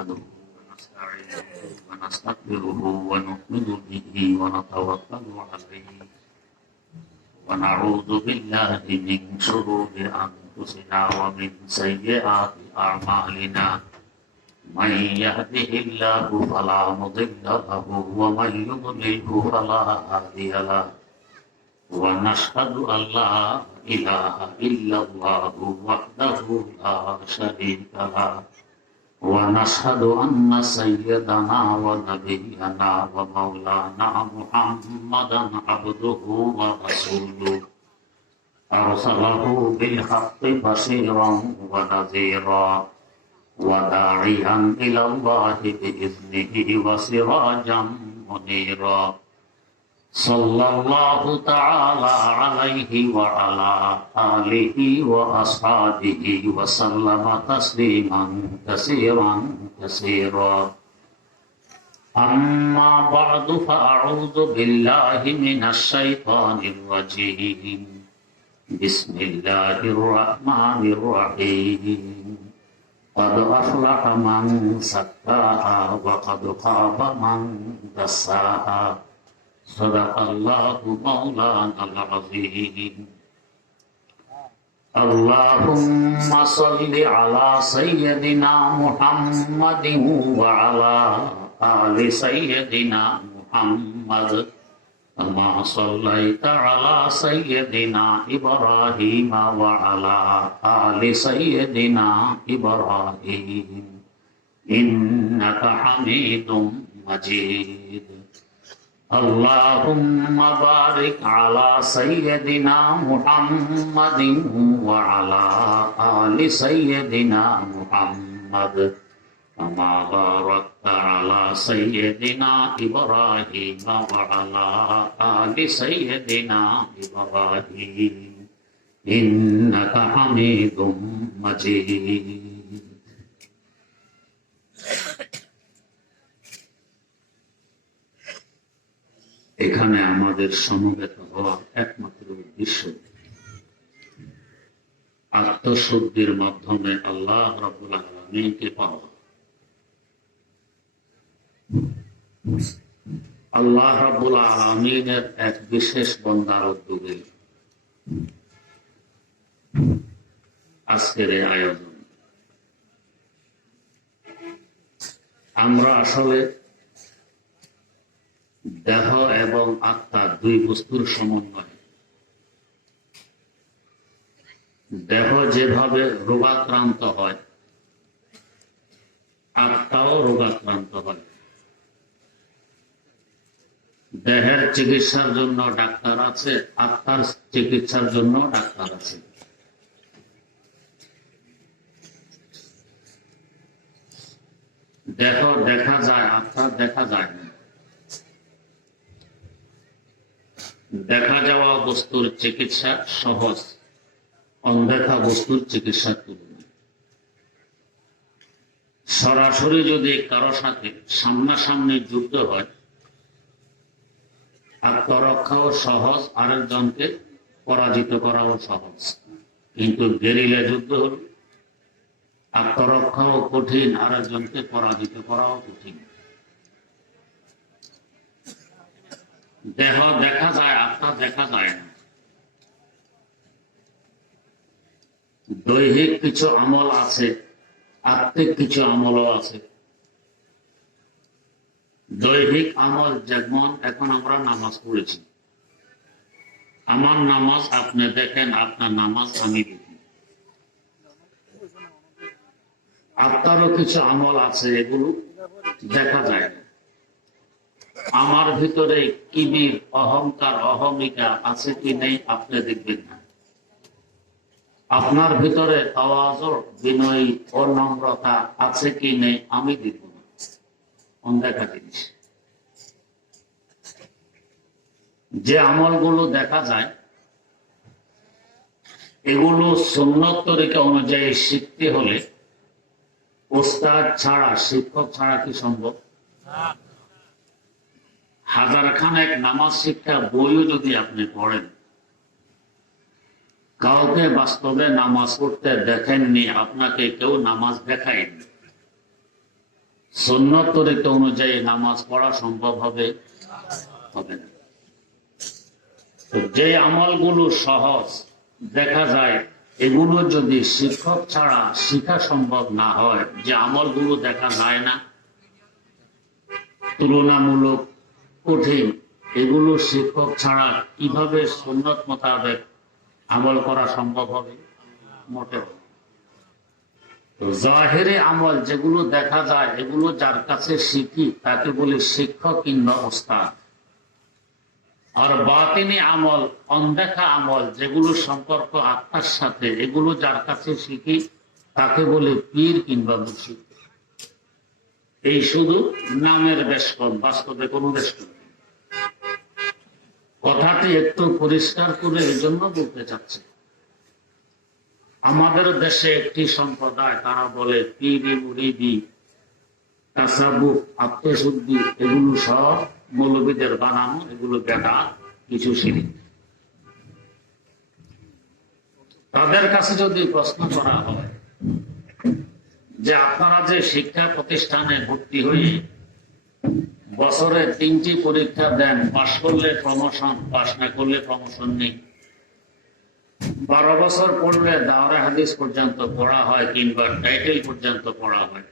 نحمده ونستعينه ونستغفره ونؤمن به ونتوكل عليه ونعوذ بالله من شرور أنفسنا ومن سيئات أعمالنا من يهده الله فلا مضل له ومن يضلله فلا هادي له ونشهد أن لا إله إلا الله وحده لا شريك له ونشهد أن سيدنا ونبينا ومولانا محمدا عبده ورسوله أرسله بالحق بشيرا ونذيرا وداعيا إلى الله بإذنه وسراجا منيرا صلى الله تعالى عليه وعلى آله وأصحابه وسلم تسليما كثيرا كثيرا أما بعد فأعوذ بالله من الشيطان الرجيم بسم الله الرحمن الرحيم قد أفلح من زكاها وقد خاب من دساها صدق الله مولانا العظيم اللهم صل على سيدنا محمد وعلى آل سيدنا محمد كما صليت على سيدنا إبراهيم وعلى آل سيدنا إبراهيم إنك حميد مجيد اللهم بارك على سيدنا محمد وعلى آل سيدنا محمد كما باركت على سيدنا إبراهيم وعلى آل سيدنا إبراهيم إنك حميد مجيد এখানে আমাদের সমবেত হওয়ার একমাত্র উদ্দেশ্য আত্মশুদ্ধির মাধ্যমে আল্লাহ রাব্বুল আলামিনকে পাওয়া। আল্লাহ রাব্বুল আলামিনের এক বিশেষ বান্দার উদ্যোগে আজকের এই আয়োজন। আমরা আসলে দেহ এবং আত্মা দুই বস্তুর সমন্বয়। দেহ যেভাবে রোগাক্রান্ত হয়, আত্মাও রোগাক্রান্ত হয়। দেহের চিকিৎসার জন্য ডাক্তার আছে, আত্মার চিকিৎসার জন্য ডাক্তার আছে। দেহ দেখা যায়, আত্মা দেখা যায় না। দেখা যাওয়া বস্তুর চিকিৎসা সহজ, অনদেখা বস্তুর চিকিৎসা তুলনা। সরাসরি যদি কারো সাথে সামনাসামনি যুদ্ধ হয়, আত্মরক্ষাও সহজ, আরেকজনকে পরাজিত করাও সহজ। কিন্তু গেরিলা যুদ্ধ হল আত্মরক্ষাও কঠিন, আরেকজনকে পরাজিত করাও কঠিন। দেহ দেখা যায়, আত্মা দেখা যায় না। দৈহিক কিছু আমল আছে, আত্মিক কিছু আমলও আছে। দৈহিক আমল যেমন এখন আমরা নামাজ পড়েছি, আমার নামাজ আপনি দেখেন, আপনার নামাজ আমি দেখি। আত্মারও কিছু আমল আছে, এগুলো দেখা যায় না। আমার ভিতরে কিবির, অহংকার, অহমিকা আছে কি নেই আপনি দেখবেন না। আপনার ভিতরে তাওয়াজুর, বিনয়ী ও নম্রতা আছে কি নেই আমি দেখব না। অনদেখা জিনিস। যে আমলগুলো দেখা যায় এগুলো সুন্নত তরিকা অনুযায়ী শিখতে হলে ওস্তাদ ছাড়া, শিক্ষক ছাড়া কি সম্ভব? হাজারখানেক নামাজ শিক্ষা বইও যদি আপনি পড়েন, কাউকে বাস্তবে নামাজ পড়তে দেখেননি, আপনাকে কেউ নামাজ দেখায়নি, সুন্নত তরিকা অনুযায়ী নামাজ পড়া সম্ভব হবে হবে না। যে আমলগুলো সহজ দেখা যায়, এগুলো যদি শিক্ষক ছাড়া শিখা সম্ভব না হয়, যে আমলগুলো দেখা যায় না, তুলনামূলক কঠিন, এগুলো শিক্ষক ছাড়া কিভাবে সুন্নত মোতাবেক আমল করা সম্ভব হবে? মোটেও। জাহেরে আমল যেগুলো দেখা যায়, এগুলো যার কাছে শিখি তাকে বলি শিক্ষক কিংবা ওস্তাদ। আর বাতিনি আমল, অনদেখা আমল যেগুলো সম্পর্ক আত্মার সাথে, এগুলো যার কাছে শিখি তাকে বলে পীর কিংবা মুর্শিদ। এই শুধু নামের বেশকম, বাস্তবে কোনো বেশকম। কথাটি একটু পরিষ্কার করে এই জন্য বলতে চাচ্ছি, আমাদের দেশে একটি সম্প্রদায়, তারা বলে পীরি মুরিদি, তাসাবুফ, আত্মশুদ্ধি, এগুলো সব মৌলবীদের বানানো, এগুলো বেদাত, কিছু শিরিক। তাদের কাছে যদি প্রশ্ন করা হয় যে আপনারা যে শিক্ষা প্রতিষ্ঠানে ভর্তি হয়ে বছরে 3টি পরীক্ষা দেন, পাশ করলে প্রমোশন, পাশ না করলে প্রমোশন নেই, 12 বছর পড়লে দাওরা হাদিস পর্যন্ত পড়া হয় কিংবা টাইটেল পর্যন্ত পড়া হয়,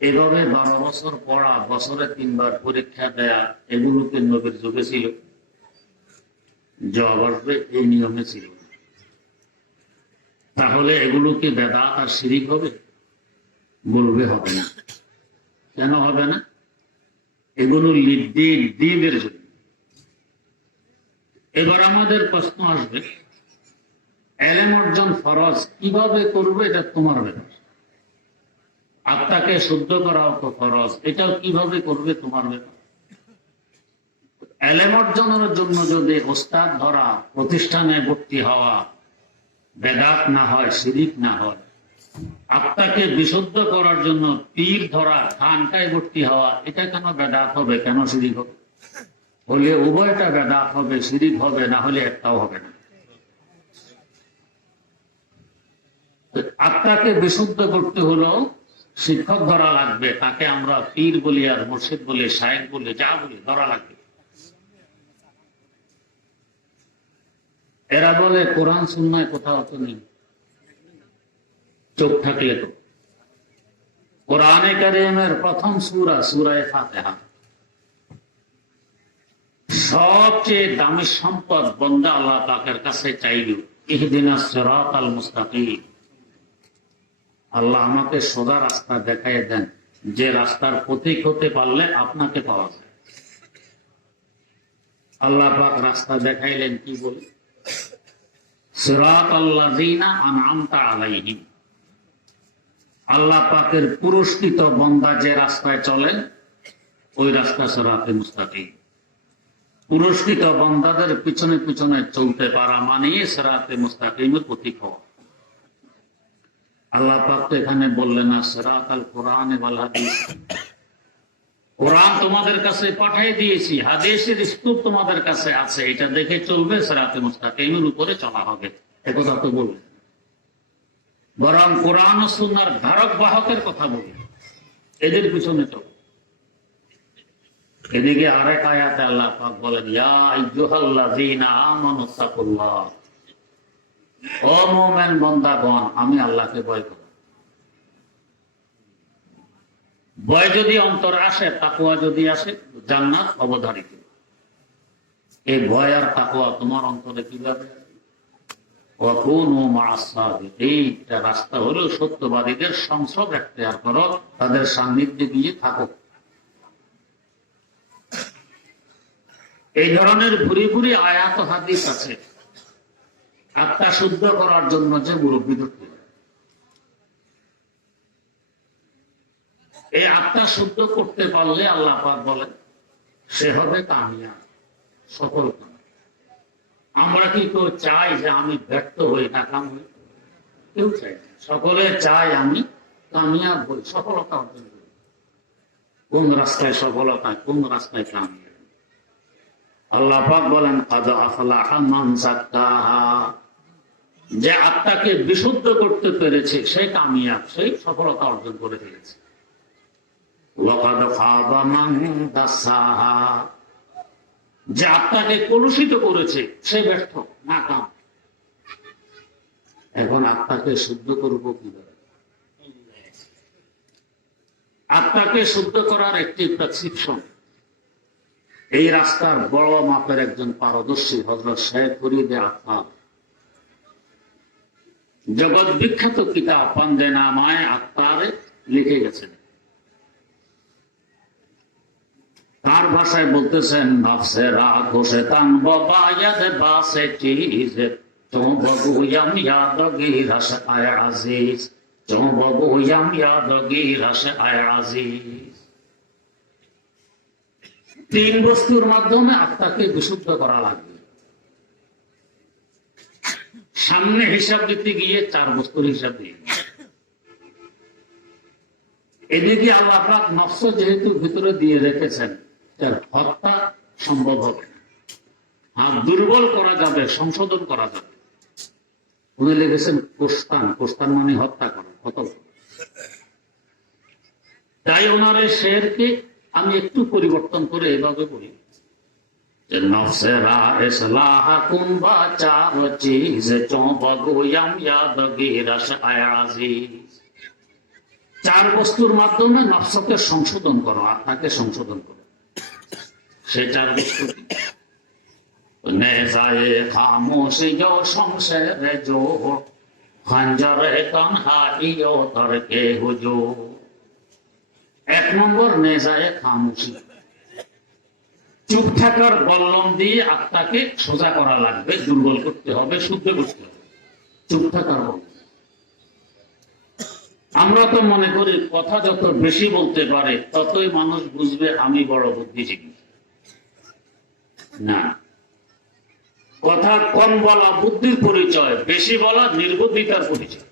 এভাবে 12 বছর পড়া, বছরে 3 বার পরীক্ষা দেয়া, এগুলো কি নবীর যুগে ছিল? জবাব আসবে এই নিয়মে ছিল। তাহলে এগুলো কি বেদাত আর শিরিক হবে? বলবে হবে না। কেন হবে না? এগুলো দ্বীনের জন্য। এবার আমাদের প্রশ্ন আসবে, এলেম অর্জন ফরজ, কিভাবে করবে এটা তোমার ব্যাপার। আত্মাকে শুদ্ধ করাও তো ফরজ, এটাও কিভাবে করবে তোমার ব্যাপার। এলেম অর্জনের জন্য যদি ওস্তাদ ধরা, প্রতিষ্ঠানে ভর্তি হওয়া বেদাত না হয়, শিরিক না হয়, আত্মাকে বিশুদ্ধ করার জন্য পীর ধরা, খানকায় ভর্তি হওয়া, এটা কেন বেদাত হবে, কেন শিরিক হবে? হলে উভয়টা বেদাত হবে, শিরিক হবে, না হলে একটাও হবে না। আত্মাকে বিশুদ্ধ করতে হলো শিক্ষক ধরা লাগবে, তাকে আমরা পীর বলি আর মুর্শিদ বলি, শায়েখ বলি, যা বলি, ধরা লাগবে। এরা বলে কোরআন সুন্নায় কোথাও তো নেই, চোখ থাকলে তো। কোরআনে কারীমের প্রথম সূরা, সূরা ফাতিহা, সবচেয়ে দামি সম্পদ বান্দা আল্লাহ পাকের কাছে চাইল, ইহদিনাস সিরাতাল মুস্তাকিম, আল্লাহ আমাকে সোজা রাস্তা দেখায় দেন, যে রাস্তার পথিক হতে পারলে আপনাকে পাওয়া যায়। আল্লাহ পাক রাস্তা দেখাইলেন, কি বলে? সিরাতাল্লাযীনা আন'আমতা আলাইহিম, আল্লাহ পাকের পুরস্কৃত বান্দা যে রাস্তায় চলেন, ওই রাস্তা সিরাতে মুস্তাকিম। পুরস্কৃত বান্দাদের পিছনে পিছনে চলতে পারা মানে সিরাতে মুস্তাকিমের পথিক হওয়া। আল্লাহ পাক তো এখানে বললেন না সিরাতাল কোরআন ওয়াল হাদিস, কোরআন তোমাদের কাছে পাঠিয়ে দিয়েছি, হাদিসের স্তূপ তোমাদের কাছে আছে, এটা দেখে চলবে, সিরাতে মুস্তাকিমের উপরে চলা হবে, একথা তো বললেন। বরং কোরআন ও সুন্নাহর ধারক বাহকের কথা বলি, এদের পিছনে চলো। এদিকে আরেক আয়াতে আল্লাহ পাক বলেন, ইয়া আইয়ুহাল্লাযীনা আমানুত্তাকুল্লাহ, ও মুমিন বান্দাগণ, আমি আল্লাহকে ভয় করি। ভয় যদি অন্তর আসে, তাকওয়া যদি আসে, জান্নাত অবধারিত। এই ভয় আর তাকওয়া তোমার অন্তরে কিভাবে? ওয়াকুনু মা'আস সাদিকিন, এইটা রাস্তা হলো সত্যবাদীদের সংসর্গ এখতিয়ার করো, তাদের সান্নিধ্যে গিয়ে থাকো। এই ধরনের ভুরি ভুরি আয়াত হাদিস আছে আত্মা শুদ্ধ করার জন্য, যে মুরব্বী ধরতে এই আত্মা শুদ্ধ করতে পারলে আল্লাহ পাক বলেন সে হবে কামিয়াব, সফল। আমরা কি কেউ চাই যে আমি ব্যর্থ হই, নাকাম হই? কেউ চাই না। সকলে চাই আমি কামিয়াব হই, সফলতা অর্জন করি। কোন রাস্তায় সফলতা, কোন রাস্তায় কামিয়াব? আল্লাহ পাক বলেন, কাদ আফলাহা মান যাক্কাহা, যে আত্মাকে বিশুদ্ধ করতে পেরেছে সে কামিয়াব, সেই সফলতা অর্জন করে ফেলেছে। ওয়াকাদ খাবা মান দাসাহা, যে আত্মাকে কলুষিত করেছে সে ব্যর্থ, নাকাম। এখন আত্মাকে শুদ্ধ করব কিভাবে? আত্মাকে শুদ্ধ করার একটি প্রেসক্রিপশন এই রাস্তার বড় মাপের একজন পারদর্শী হযরত শেখ ফরিদ আত্মার জগৎ বিখ্যাত কিতাব পাঞ্জেনামায়ে আত্মারে লিখে গেছেন। তার ভাষায় বলতেছেন, নফসে রাখো শয়তান বায়াদ বাসে চিজ তো বগুয়াম ইয়াদগি রাশ আয় আজিজ, তো বগুয়াম ইয়াদগি রাশ আয় আজিজ। তিন বস্তুর মাধ্যমে আত্মাকে বিশুদ্ধ করা লাগবে। সামনে হিসাব দিতে গিয়ে চার বস্তুর হিসাব দিয়ে, এদিকে আল্লাহ পাক নফস যেহেতু ভিতরে দিয়ে রেখেছেন, তার হত্যা সম্ভব হবে না। আর দুর্বল করা যাবে, সংশোধন করা যাবে। উনি লিখেছেন কোস্তান, কোস্তান মানে হত্যা করা, কতল। তাই ওনার এই শেরকে আমি একটু পরিবর্তন করে এভাবে বলি যে নফসেরা ইসলাহ কুনবা চার চিজ চৌবগুয়াম ইয়াদগি রাশ আয় আজিজ। চার বস্তুর মাধ্যমে নফসকে সংশোধন করো, আত্মাকে সংশোধন করো। সে চার বস্তু নেজায়ে খামোশি ও সংসারে জো খঞ্জরে তনহাই ও তরকে হুজুর। এক নম্বর নেজায়ে খামোশি, চুপ থাকার বল্লম দিয়ে আত্মাকে সোজা করা লাগবে, দুর্বল করতে হবে, শুদ্ধ করতে হবে। চুপ থাকার বল্লম। আমরা তো মনে করি কথা যত বেশি বলতে পারে ততই মানুষ বুঝবে আমি বড় বুদ্ধিজীবী। না, কথা কম বলা বুদ্ধির পরিচয়, বেশি বলা নির্বুদ্ধিতার পরিচয়।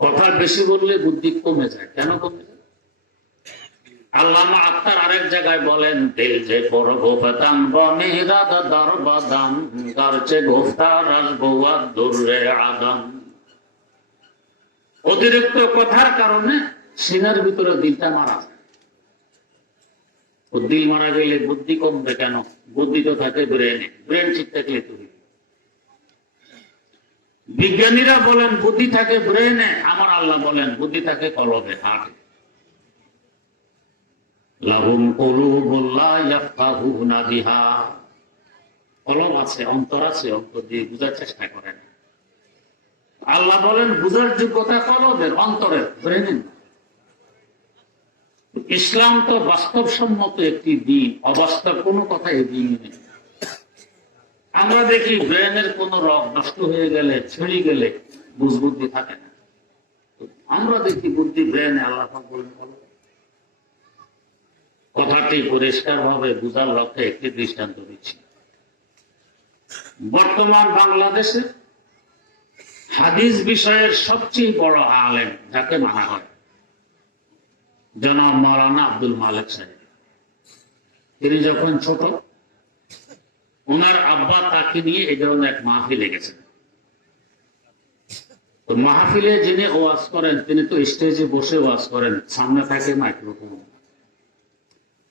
কথা বেশি বললে বুদ্ধি কমে যায়। কেন কমে যায়? আল্লামা আত্মার আরেক জায়গায় বলেন, দিল যে পরগোপতান বনিরাদ দরবাদান গারচে গোফতার আসবুয়া দুররে আদান। অতিরিক্ত কথার কারণে সিনার ভিতরে দিলটা মারা যায়। দিল মারা গেলে বুদ্ধি কমবে কেন? বুদ্ধি তো থাকে ব্রেনে, ব্রেন ঠিক থাকলে তুমি। বিজ্ঞানীরা বলেন বুদ্ধি থাকে ব্রেনে, আমার আল্লাহ বলেন বুদ্ধি থাকে কলবে, হার্টে। লাহুম কুলুবুন লা ইয়াফকাহুনা বিহা, কলব আছে, অন্তর আছে, অন্তর দিয়ে বুঝার চেষ্টা করেন। আল্লাহ বলেন বুঝার যোগ্যতা কলবের, অন্তরের, ব্রেনের। ইসলাম তো বাস্তবসম্মত একটি দিন, অবাস্তব কোনো কথা এই দিন নেই। আমরা দেখি ব্রেনের কোন রগ নষ্ট হয়ে গেলে, ছিঁড়ে গেলে বুঝবুদ্ধি থাকে না। আমরা দেখি বুদ্ধি ব্রেনে, আল্লাহ বলেন কথাটি পরিষ্কার ভাবে বুঝার লক্ষ্যে একটি দৃষ্টান্ত দিচ্ছি। বর্তমান বাংলাদেশে হাদিস বিষয়ের সবচেয়ে বড় আলেম যাকে মানা হয় জনাব মাওলানা আব্দুল মালিক সাহেব। তিনি যখন ছোট, ওনার আব্বা তাকে নিয়ে এই ধরনের এক মাহফিলে গেছেন। তো মাহফিলে যিনি ওয়াজ করেন তিনি তো স্টেজে বসে ওয়াজ করেন, সামনে থাকে মাইক্রোফোন,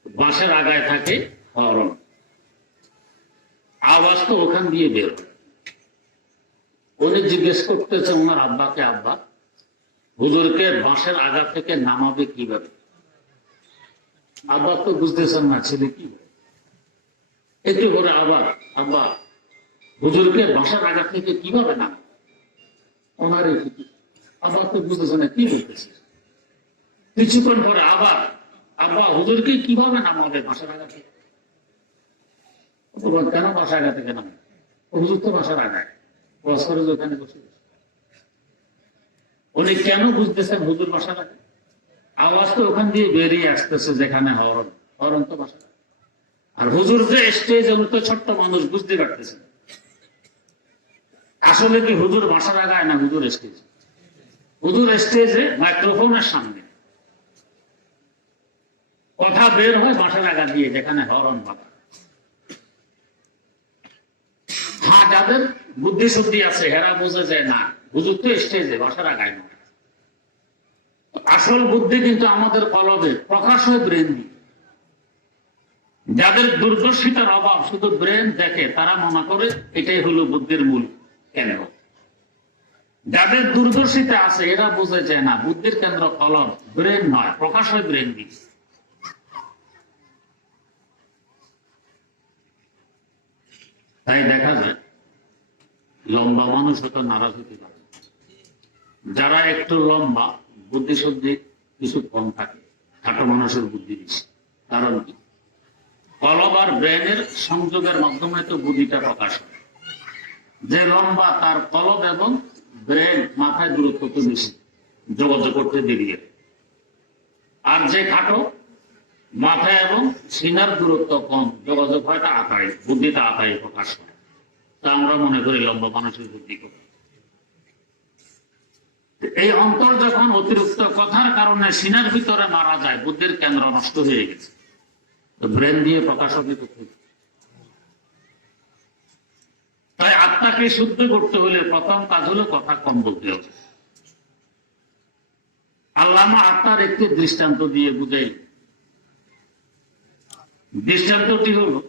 বাঁশের আগায় থাকে হরন, আওয়াজ তো ওখান দিয়ে বের হয়। উনি জিজ্ঞেস করতেছে ওনার আব্বাকে, আব্বা হুজুরকে বাঁশের আগা থেকে নামাবে কিভাবে? আব্বা তো বুঝতেছেন না ছেলে কি। একটু করে আবার, আব্বা হুজুরকে বাঁশের আগা থেকে কিভাবে নামাবে? ওনার আব্বা তো বুঝতেছে না কি বলতেছে। কিছুক্ষণ পরে আবার, আব্বা হুজুরকে কিভাবে নামাবে বাঁশের আগা থেকে? কেন বাঁশের আগা থেকে নামে? হুজুর তো বাঁশের আগায় ওখানে বসে। উনি কেন বুঝতেছেন হুজুর বাঁশের আগে? আওয়াজ তো ওখান দিয়ে বেরিয়ে আসতেছে যেখানে হরন, হরন তো বাঁশের। আর হুজুর যে স্টেজে, উনি তো ছোট্ট মানুষ, বুঝতে পারতেছেন। আসলে কি হুজুর বাঁশের আগায় না হুজুর স্টেজে? হুজুর স্টেজে মাইক্রোফোনের সামনে কথা বের হয় বাঁশের আগা দিয়ে, যেখানে হরন বাবা। যাদের বুদ্ধি শুদ্ধি আছে হেরা বোঝা যায় না, হুজুর তো স্টেজে বাসারা গায় না। আসল বুদ্ধি কিন্তু আমাদের কলবে প্রকাশ হয়ে ব্রেন দিয়ে। যাদের দূরদর্শিতার অভাব, শুধু ব্রেন দেখে, তারা মনে করে এটাই হলো বুদ্ধির মূল কেন্দ্র। যাদের দূরদর্শিতা আছে এরা বুঝে যায় না বুদ্ধির কেন্দ্র কলম, ব্রেন নয়, প্রকাশ হয় ব্রেন দিয়ে। তাই দেখা যায় লম্বা মানুষ হয়তো নারাজ হতে পারে, যারা একটু লম্বা বুদ্ধি শুদ্ধি কিছু কম থাকে, খাটো মানুষের বুদ্ধি বেশি। কারণ কি? কলব আর ব্রেনের সংযোগের মাধ্যমে তো বুদ্ধিটা প্রকাশ হয়। যে লম্বা তার কলব এবং ব্রেন মাথায় দূরত্ব তো বেশি, যোগাযোগ করতে দেরি। আর যে খাটো, মাথায় এবং সিনার দূরত্ব কম, যোগাযোগ হয় আতায়, বুদ্ধিটা আতায় প্রকাশ হয়। তা আমরা মনে করি লম্বা মানুষের বুদ্ধি কম। এই অন্তর যখন অতিরিক্ত কথার কারণে সিনার ভিতরে মারা যায়, বুদ্ধির কেন্দ্র নষ্ট হয়ে গেছে, ব্রেন দিয়ে প্রকাশ হবে। তাই আত্মাকে শুদ্ধ করতে হলে প্রথম কাজ হলো কথা কম বলতে হবে। আল্লামা আত্মার একটি দৃষ্টান্ত দিয়ে বুঝাই। দৃষ্টান্তটি হলো,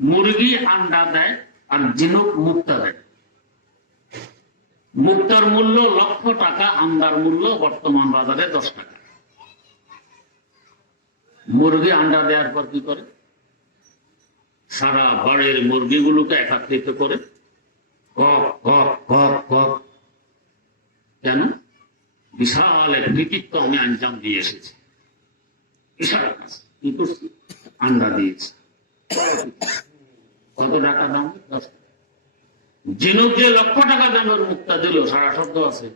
মুরগি আন্ডা দেয় আর ঝিনুক মুক্তা দেয়। মুক্তার মূল্য 1,00,000 টাকা, আন্ডার মূল্য বর্তমান বাজারে 10 টাকা। মুরগি আন্ডা দেওয়ার পর কি করে? সারা বাড়ির মুরগিগুলোকে একত্রিত করে কক কক কক কক। কেন? বিশাল এক কৃতিত্ব আমি আঞ্জাম দিয়ে এসেছি। বিশাল কাজ কি করছি? আন্ডা দিয়েছি। কত টাকা দাম? 10 টাকা। ঝিনুক যে 1,00,000 টাকা দামের মুক্তা দিল, সারা শব্দ আছে।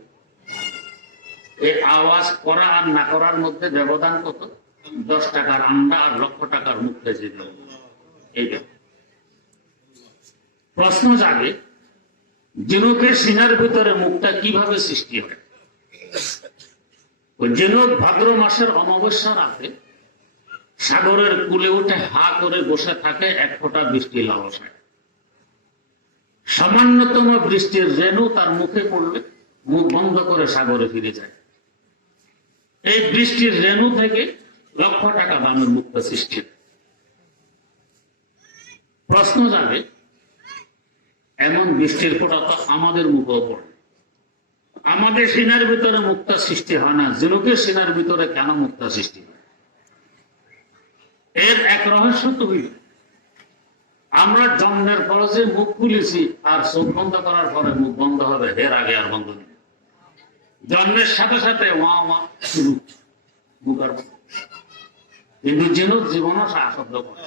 এই আওয়াজ করা আর না করার মধ্যে ব্যবধান কত? 10 টাকার আন্ডা আর 1,00,000 টাকার মুক্তা দিল। এইটা প্রশ্ন জাগে, ঝিনুকের সিনার ভিতরে মুক্তা কিভাবে সৃষ্টি হয়? ঝিনুক ভাদ্র মাসের অমাবস্যা রাতে সাগরের কূলে উঠে হা করে বসে থাকে 1 ফোঁটা বৃষ্টি লালসায়। সামান্যতম বৃষ্টির রেণু তার মুখে পড়লে মুখ বন্ধ করে সাগরে ফিরে যায়। এই বৃষ্টির রেণু থেকে 1,00,000 টাকা দামের মুক্তা সৃষ্টি। প্রশ্ন যাবে, এমন বৃষ্টির ফোঁটা তো আমাদের মুখেও পড়ে, আমাদের সিনার ভিতরে মুক্তা সৃষ্টি হয় না, ঝিনুকের সিনার ভিতরে কেন মুক্তা সৃষ্টি হয়? এর এক রহস্য তো হইল, আমরা জন্মের পরে যে মুখ খুলেছি আর চোখ বন্ধ করার পরে মুখ বন্ধ হবে, এর আগে আর বন্ধ নেই। জন্মের সাথে সাথে মুখ আর, কিন্তু ঝিনুক জীবনও শব্দ করে।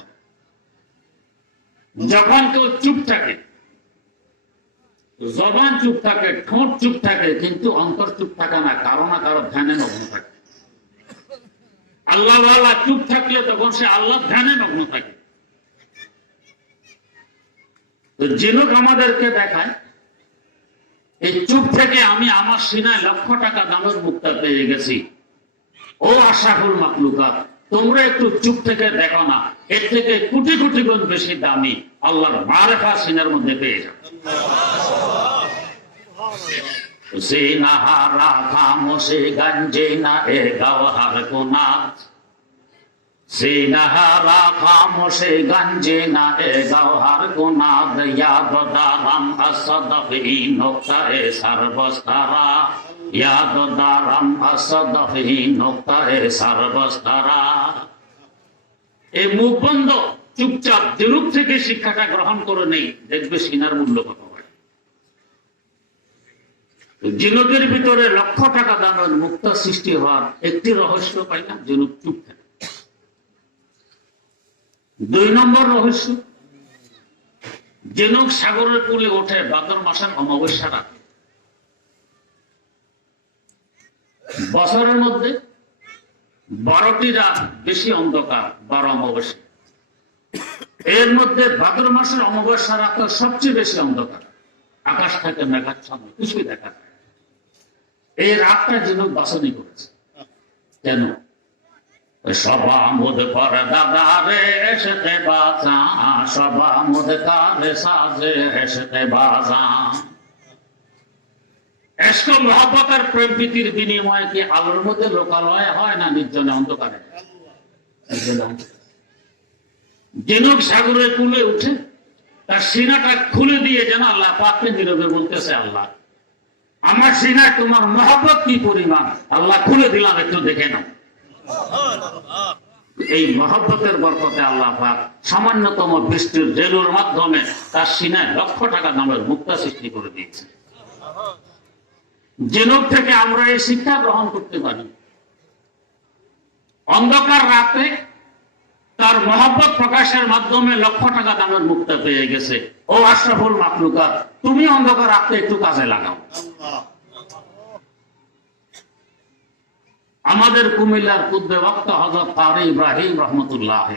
যখন কেউ চুপ থাকে, জবান চুপ থাকে, ঠোঁট চুপ থাকে, কিন্তু অন্তর চুপ থাকে না, কারো না কারো ধ্যানে মগ্ন থাকে। আল্লাহ চুপ থাকলে তখন সে আল্লাহ ধ্যানে মগ্ন থাকে। ঝিনুক আমাদেরকে দেখায়, এই চুপ থেকে আমি আমার সিনায় 1,00,000 টাকা দামের মুক্তা পেয়ে গেছি। ও আশাফুল মাকলুকাত, তোমরা একটু চুপ থেকে দেখো না, এর থেকে কোটি কোটি গুণ বেশি দামি আল্লাহর মারেফা সিনার মধ্যে পেয়ে যাও। সিনাহারা খামোশে গঞ্জে না এ গাওহার কোনা, সিনাহারা খামোশে গঞ্জে না এ গাওহার কোনা, ইয়াদ দারাম আসদফি নোক্তা এ সর্বস্তারা, ইয়াদ দারাম আসদফি নোক্তা এ সর্বস্তারা। এই মুখ বন্ধ চুপচাপ ঝিনুক থেকে শিক্ষাটা গ্রহণ করে নেই, দেখবে সিনার মূল্য কত হয়। ঝিনুকের ভিতরে 1,00,000 টাকা দামের মুক্তা সৃষ্টি হওয়ার একটি রহস্য পাই না, ঝিনুক চুপ থাকে। 2 নম্বর রহস্য, ঝিনুক সাগরের কূলে ওঠে ভাদ্র মাসের অমাবস্যা রাতে। বছরের মধ্যে 12টি রাত বেশি অন্ধকার, 12 অমাবস্যা। এর মধ্যে ভাদ্র মাসের অমাবস্যা রাত সবচেয়ে বেশি অন্ধকার, আকাশ থেকে মেঘাচ্ছন্ন, কিছুই দেখা যায়। এই রাতটা ঝিনুক বাছনি করেছে। কেন? সবামুদ পর দাদা রে এসতে বাজা, সবামুদ কারে সাজে এসতে বাজা। এস্ক মহব্বতের প্রেম প্রীতির বিনিময়ে কি আলোর মধ্যে লোকালয় হয় না নির্জনে অন্ধকারে? জেনুক সাগরের কূলে উঠে তার সিনাটা খুলে দিয়ে যেন আল্লাহ পাককে নীরবে বলতেছে, আল্লাহ আমার সিনায় তোমার মহব্বত কি পরিমাণ, আল্লাহ খুলে দিলাম, একটু দেখে নাও। এই মহব্বতের বরকতে আল্লাহ পাক সামান্যতম বৃষ্টির জেলুর মাধ্যমে তার সিনায় লক্ষ টাকা দামের মুক্তা সৃষ্টি করে দিয়েছে। জেনুক থেকে আমরা এই শিক্ষা গ্রহণ করতে পারি, অন্ধকার রাতে তার মহব্বত প্রকাশের মাধ্যমে লক্ষ টাকা দামের মুক্তা পেয়ে গেছে। ও আশরাফুল মাখলুকাত, তুমি অন্ধকার রাতে একটু কাজে লাগাও। আমাদের কুমিল্লার কুদ্দে বক্তা হযরত কারি ইব্রাহিম রহমতুল্লাহ,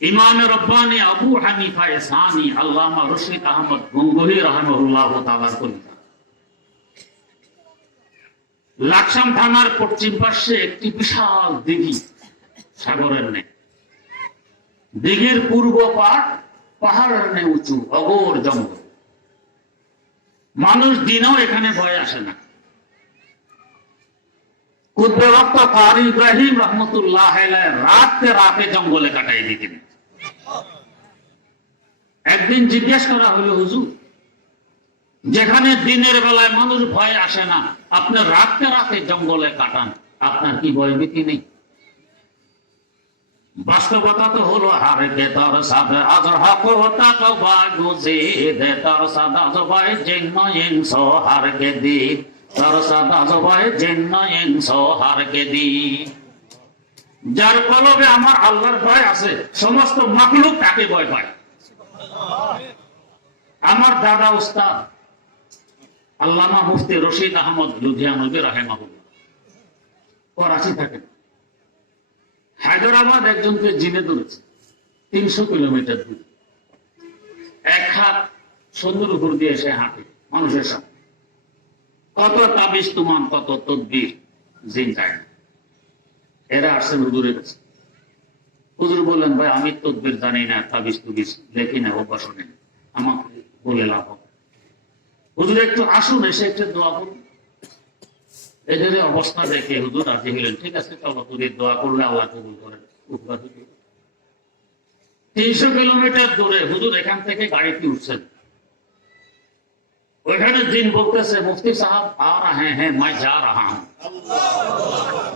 ইমাম রব্বানি আবু হানিফা ইসানি আল্লামা রশিদ আহমদ গঙ্গোহী রাহিমাহুল্লাহ তাআলার কলিজা। লাকসাম থানার পশ্চিম পার্শ্বে একটি বিশাল দিঘি, সাগরের নেই। দিঘির পূর্ব পাড় পাহাড়ের নেই উঁচু, অগোর জঙ্গল। মানুষ দিনেও এখানে ভয় আসে না। কুদ্দে বক্তা কারি ইব্রাহিম রহমতুল্লাহ রাতে রাতে জঙ্গলে কাটাই দিতেন। একদিন জিজ্ঞেস করা হলো, হুজুর যেখানে দিনের বেলায় মানুষ ভয় আসে না, আপনি রাতে রাতে জঙ্গলে কাটান, আপনার কি ভয়ভীতি নেই? বাস্তবতা তো হলো হারকে তার সাথে আজহা কোতা তো বাগুজি দে তার সাদা জবাই জিন্নয়িন সো হারকে দি, তার সাদা জবাই জিন্নয়িন সো হারকে দি। যার কলবে আমার আল্লাহর ভয় আছে, সমস্ত মাখলুক তাকে ভয় পায়। আমার দাদা উস্তাদ আল্লামা মুফতি রশিদ আহমদ লুধিয়ানবী রাহিমাহুল্লাহ করাচি থাকেন। হায়দ্রাবাদ একজনকে জিনে ধরেছে 300 কিলোমিটার দূর, এক হাত সুন্দর উপর দিয়ে এসে হাঁটে মানুষের সাথে। কত তাবিজ তুমান, কত তদবির, জিন যায় না। এরা আসছেন হুজুরের কাছে। হুজুর বললেন, ভাই আমি তদবির জানি না, তাবিজ তুবিজ দেখি না, অভ্যাস নেই, আমাকে বলে লাভ হবে। হুজুর একটু আসুন, এসে একটু দোয়া করুন। এদের অবস্থা দেখে হুজুর রাজি হলেন, ঠিক আছে চলো, তুমি দোয়া করলে আল্লাহ কবুল করেন। 300 কিলোমিটার দূরে হুজুর এখান থেকে গাড়িতে উঠছেন। ওইখানে জিন বলতেছে, মুফতি সাহেব আ রাহে হ্যাঁ मैं जा रहा हूं।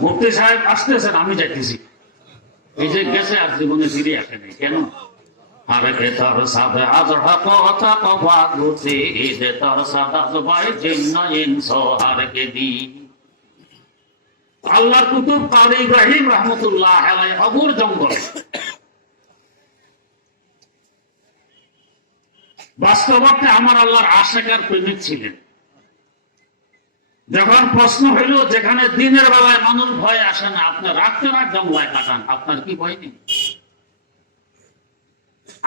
মুফতি সাহেব আসতেছেন, আমি যাইতেছি। এই যে গেছে আর জীবনে ফিরে আসে নাই কেন? হারকে তার সাথে আজহা কোতা তো বাগুজি দে তার সাদা জবাই জিন্নয়িন সো হারকে দি। আল্লাহর কুতুব কারি ইব্রাহিম রহমতুল্লাহ আলাইহি অগোর জঙ্গলে, বাস্তবতে আমার আল্লাহর আশিকার প্রেমিক ছিলেন। যখন প্রশ্ন হইল যেখানে দিনের বেলায় মানুষ ভয় আসে না, আপনি রাত্রে রাত জঙ্গলায় কাটান, আপনার কি ভয় নেই?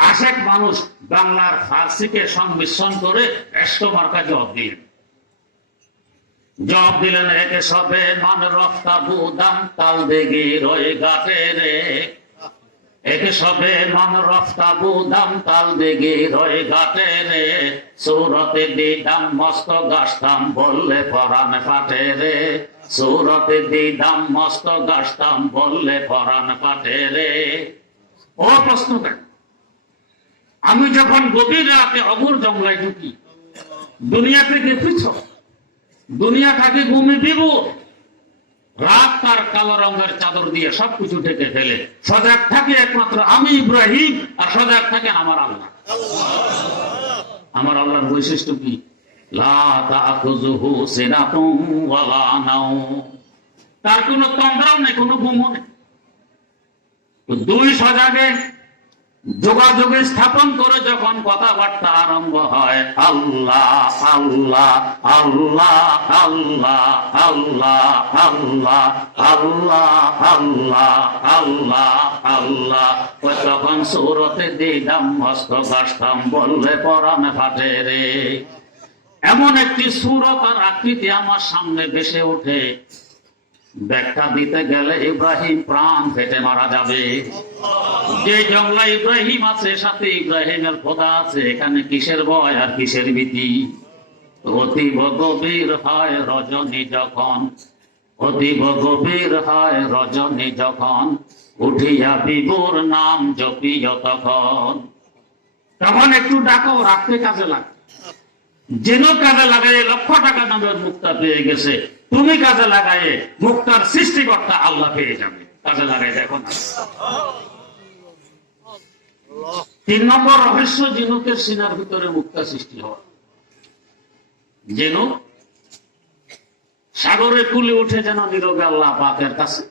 আশেক মানুষ বাংলার ফার্সিকে সংমিশ্রণ করে এস্টো মার্কা জবাব দিলেন। জবাব দিলেন, একে সবে মান রফতা বুদাম তাল দেগে রয়ে গাটে রে, একে সবে মান রফতা বুদাম তাল দেগে রয়ে গাটে রে, সৌরতে দিদাম মস্ত গাছতাম বললে পরাণ ফাটে রে, সৌরতে দিদাম মস্ত গাছতাম বললে পরাণ ফাটে রে। ও প্রশ্ন দেন, আমি যখন গভীর রাতে অগোর জঙ্গলায় ঢুকি, দুনিয়া থেকে পৃথক, দুনিয়া থাকে ঘুমে বিভোর, রাত তার কালো রঙের চাদর দিয়ে সবকিছু ঢেকে ফেলে। সজাগ থাকে একমাত্র আমি ইব্রাহিম, আর সজাগ থাকে আমার আল্লাহ। আমার আল্লাহর বৈশিষ্ট্য কি? লা তাখুযুহু সিনাতুন ওয়ালা নাওম, তার কোনো তন্দ্রাও নেই, কোনো ঘুমও নেই। দুই সজাগে যোগাযোগে স্থাপন করে যখন কথাবার্তা আরম্ভ হয়, আল্লাহ আল্লাহ আল্লাহ আল্লাহ আল্লাহ আল্লাহ আল্লাহ আল্লাহ আল্লাহ আল্লাহ, তখন সূরতে দিদাম মস্ত গাছতাম বললে পরাণ ফাটে রে। এমন একটি সূরত আর আকৃতি আমার সামনে ভেসে ওঠে, ব্যাখ্যা দিতে গেলে ইব্রাহিম প্রাণ ফেটে মারা যাবে। যে জংলা ইব্রাহিম আছে, সাথে ইব্রাহিমের খোদা আছে, এখানে কিসের ভয় আর কিসের ভীতি? অতীব গভীর হয় রজনী যখন, অতীব গভীর হয় রজনী যখন, উঠিয়া বিভুর নাম জপিও তখন। তখন একটু ডাকো, রাখতে কাজে লাগে। যেন কাজে লাগাই লক্ষ টাকা দামের মুক্তা পেয়ে গেছে, তুমি কাজে লাগাই মুক্তার সৃষ্টিকর্তা আল্লাহ পেয়ে যাবে। কাজে লাগাই দেখো না। 3 নম্বর রহস্য, ঝিনুকের সিনার ভিতরে মুক্তা সৃষ্টি হয়। ঝিনুক সাগরের কুলে উঠে যেন নীরবে আল্লাহ পাকের কাছে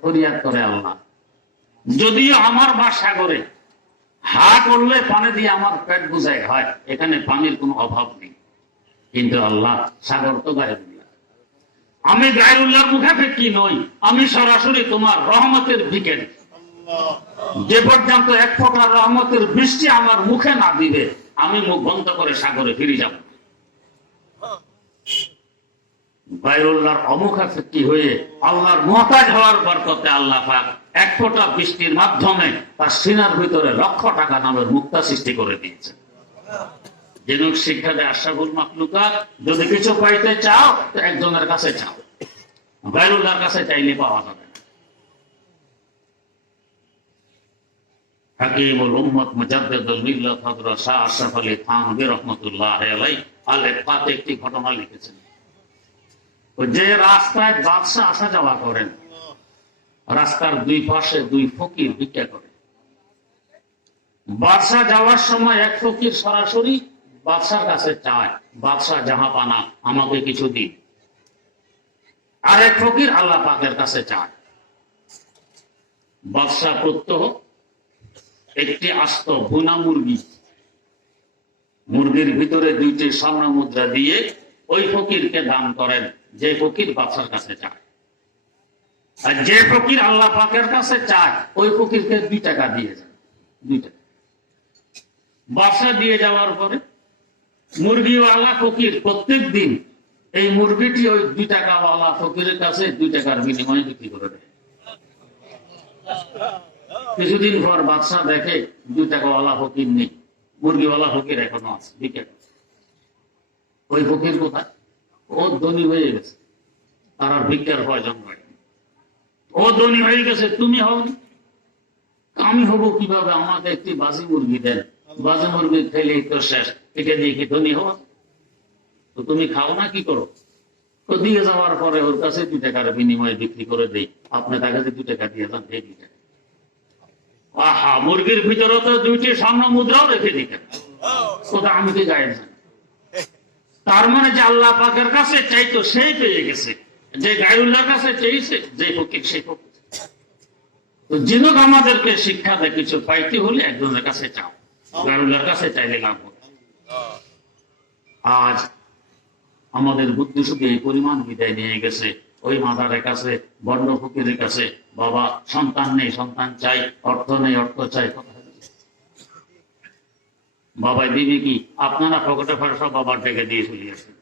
ফরিয়াদ করে, আল্লাহ যদিও আমার বা সাগরে হা করলে পানি দিয়ে আমার পেট বুঝায় হয়, এখানে পানির কোনো অভাব নেই, কিন্তু আল্লাহ সাগর তো গায়রুল্লাহ, আমি গায়রুল্লাহর মুখাপেক্ষী নই, আমি সরাসরি তোমার রহমতের ভিখারি। যে পর্যন্ত 1 ফোঁটা রহমতের বৃষ্টি আমার মুখে না দিবে, আমি মুখ বন্ধ করে সাগরে ফিরে যাব। গায়রুল্লাহর অমুখাপেক্ষী হয়ে আল্লাহর মুহতাজ হওয়ার বরকতে আল্লাহ পাক 1 ফোঁটা বৃষ্টির মাধ্যমে তার সিনার ভিতরে লক্ষ টাকা নামের মুক্তা সৃষ্টি করে দিয়েছে। ঝিনুক শিক্ষা দেয় আশরাফুল মাখলুকাত, যদি কিছু পাইতে চাও তো একজনের কাছে চাও, গায়রুল্লাহর কাছে চাইলে পাওয়া যাবে না। হাকিমুল উম্মত মুজাদ্দিদুল মিল্লাত হযরত শাহ আশরাফ আলী থানভী রাহমাতুল্লাহ আলাইহি আল-ইফাতে একটি ঘটনা লিখেছেন। যে রাস্তায় বাদশা আসা যাওয়া করেন, রাস্তার 2 পাশে 2 ফকির ভিক্ষা করে। বাদশা যাওয়ার সময় এক ফকির সরাসরি বাদশার কাছে চায়, বাদশা জাহাপানা আমাকে কিছু দিন। আর এক ফকির আল্লাহ পাকের কাছে চায়। বাদশা প্রত্যহ একটি আস্ত ভুনা মুরগি, মুরগির ভিতরে 2টি স্বর্ণ মুদ্রা দিয়ে ওই ফকিরকে দান করেন, যে ফকির বাদশার কাছে চায়। আর যে ফকির আল্লাহ পাকের কাছে চায়, ওই ফকিরকে 2 টাকা দিয়ে যায়। 2 টাকা বাদশা দিয়ে যাওয়ার পরে মুরগিওয়ালা ফকির প্রত্যেক দিন এই মুরগিটি ওই 2 টাকাওয়ালা ফকিরের কাছে 2 টাকার বিনিময়ে বিক্রি করে দেয়। কিছুদিন পর বাদশা দেখে 2 টাকাওয়ালা ফকির নেই, মুরগিওয়ালা ফকির এখনো আছে, বিক্রি করে। ওই ফকির কোথায়? ও ধনী হয়ে গেছে, তার আর ভিক্ষার প্রয়োজন হয়। ও ধনী হয়ে গেছে, তুমি হওনি, আমি হবো কিভাবে? আমাকে একটি বাজি মুরগি দেন, বাজি মুরগি খেলেই তো শেষ, এটা দিয়ে কি ধনী হওয়া? তো তুমি খাও না, কি করো? তো দিয়ে যাওয়ার পরে ওর কাছে 2 টাকার বিনিময়ে বিক্রি করে দেই, আপনি তার কাছে 2 টাকা দিয়ে যান, এই 2 টাকা। আহা, মুরগির ভিতরে তো 2টি স্বর্ণ মুদ্রাও রেখে দিতেন, ওটা আমি কি গায়ে জানি। তার মানে যে আল্লাহ পাকের কাছে চাইতো সেই পেয়ে গেছে, যে গায়রুল্লাহর কাছে চেয়েছে যে ফকির সেই ফকির। তো ঝিনুক আমাদেরকে শিক্ষা দেয়, কিছু পাইতে হলে একজনের কাছে চাও, গায়রুল্লাহর কাছে চাইলে লাভ হবে। আজ আমাদের বুদ্ধি শুধু এই পরিমাণ বিদায় নিয়ে গেছে, ওই মাদারের কাছে, বন্ড ফকিরের কাছে, বাবা সন্তান নেই, সন্তান চাই, অর্থ নেই, অর্থ চাই। বাবা দিবি কি? আপনারা পকেটে ফেলে সব বাবার ডেকে দিয়ে চলে আসেন।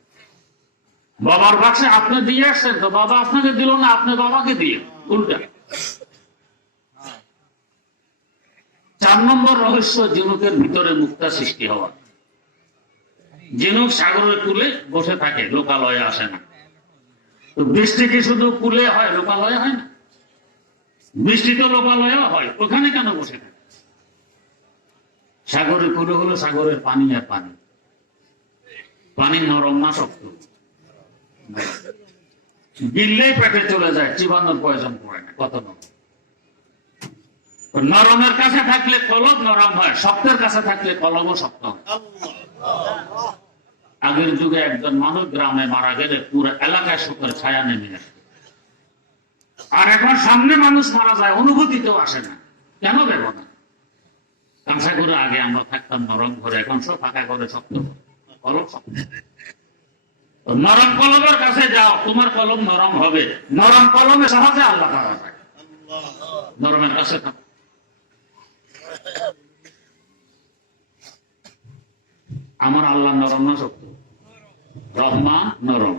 বাবার কাছে আপনি দিয়ে আসছেন, তো বাবা আপনাকে দিল না, আপনি বাবাকে দিয়ে, উল্টা। 4 নম্বর রহস্য, ঝিনুকের ভিতরে মুক্তা সৃষ্টি হওয়া। ঝিনুক সাগরের কূলে বসে থাকে, লোকালয়ে আসে না। তো বৃষ্টি কি শুধু কূলে হয়, লোকালয়ে হয় না? বৃষ্টি তো লোকালয়ে হয়, ওখানে কেন বসে থাকে? সাগরের কূলে হলো সাগরের পানি আর পানি। পানি নরম না শক্ত? গিললেই পেটে চলে যায়, চিবানোর প্রয়োজন পড়ে না, কত নরম। নরমের কাছে থাকলে কলম নরম হয়, শক্তের কাছে থাকলে কলমও শক্ত হয়। আগের যুগে একজন মানুষ গ্রামে মারা গেলে পুরো এলাকায় শোকের ছায়া নেমে আসে। আর এখন সামনে মানুষ মারা যায়, অনুভূতিতেও আসে না। কেন দেব না? কাঁচা করে আগে আমরা থাকতাম নরম ঘরে, এখন সব ফাঁকা করে শক্ত কলম শক্ত। নরম কলমের কাছে যাও, তোমার কলম নরম হবে। নরম কলমে সহজে আল্লাহ পাওয়া যায়, নরমের কাছে থাকো। আমার আল্লাহ নরম না শক্ত? রহমান নরম,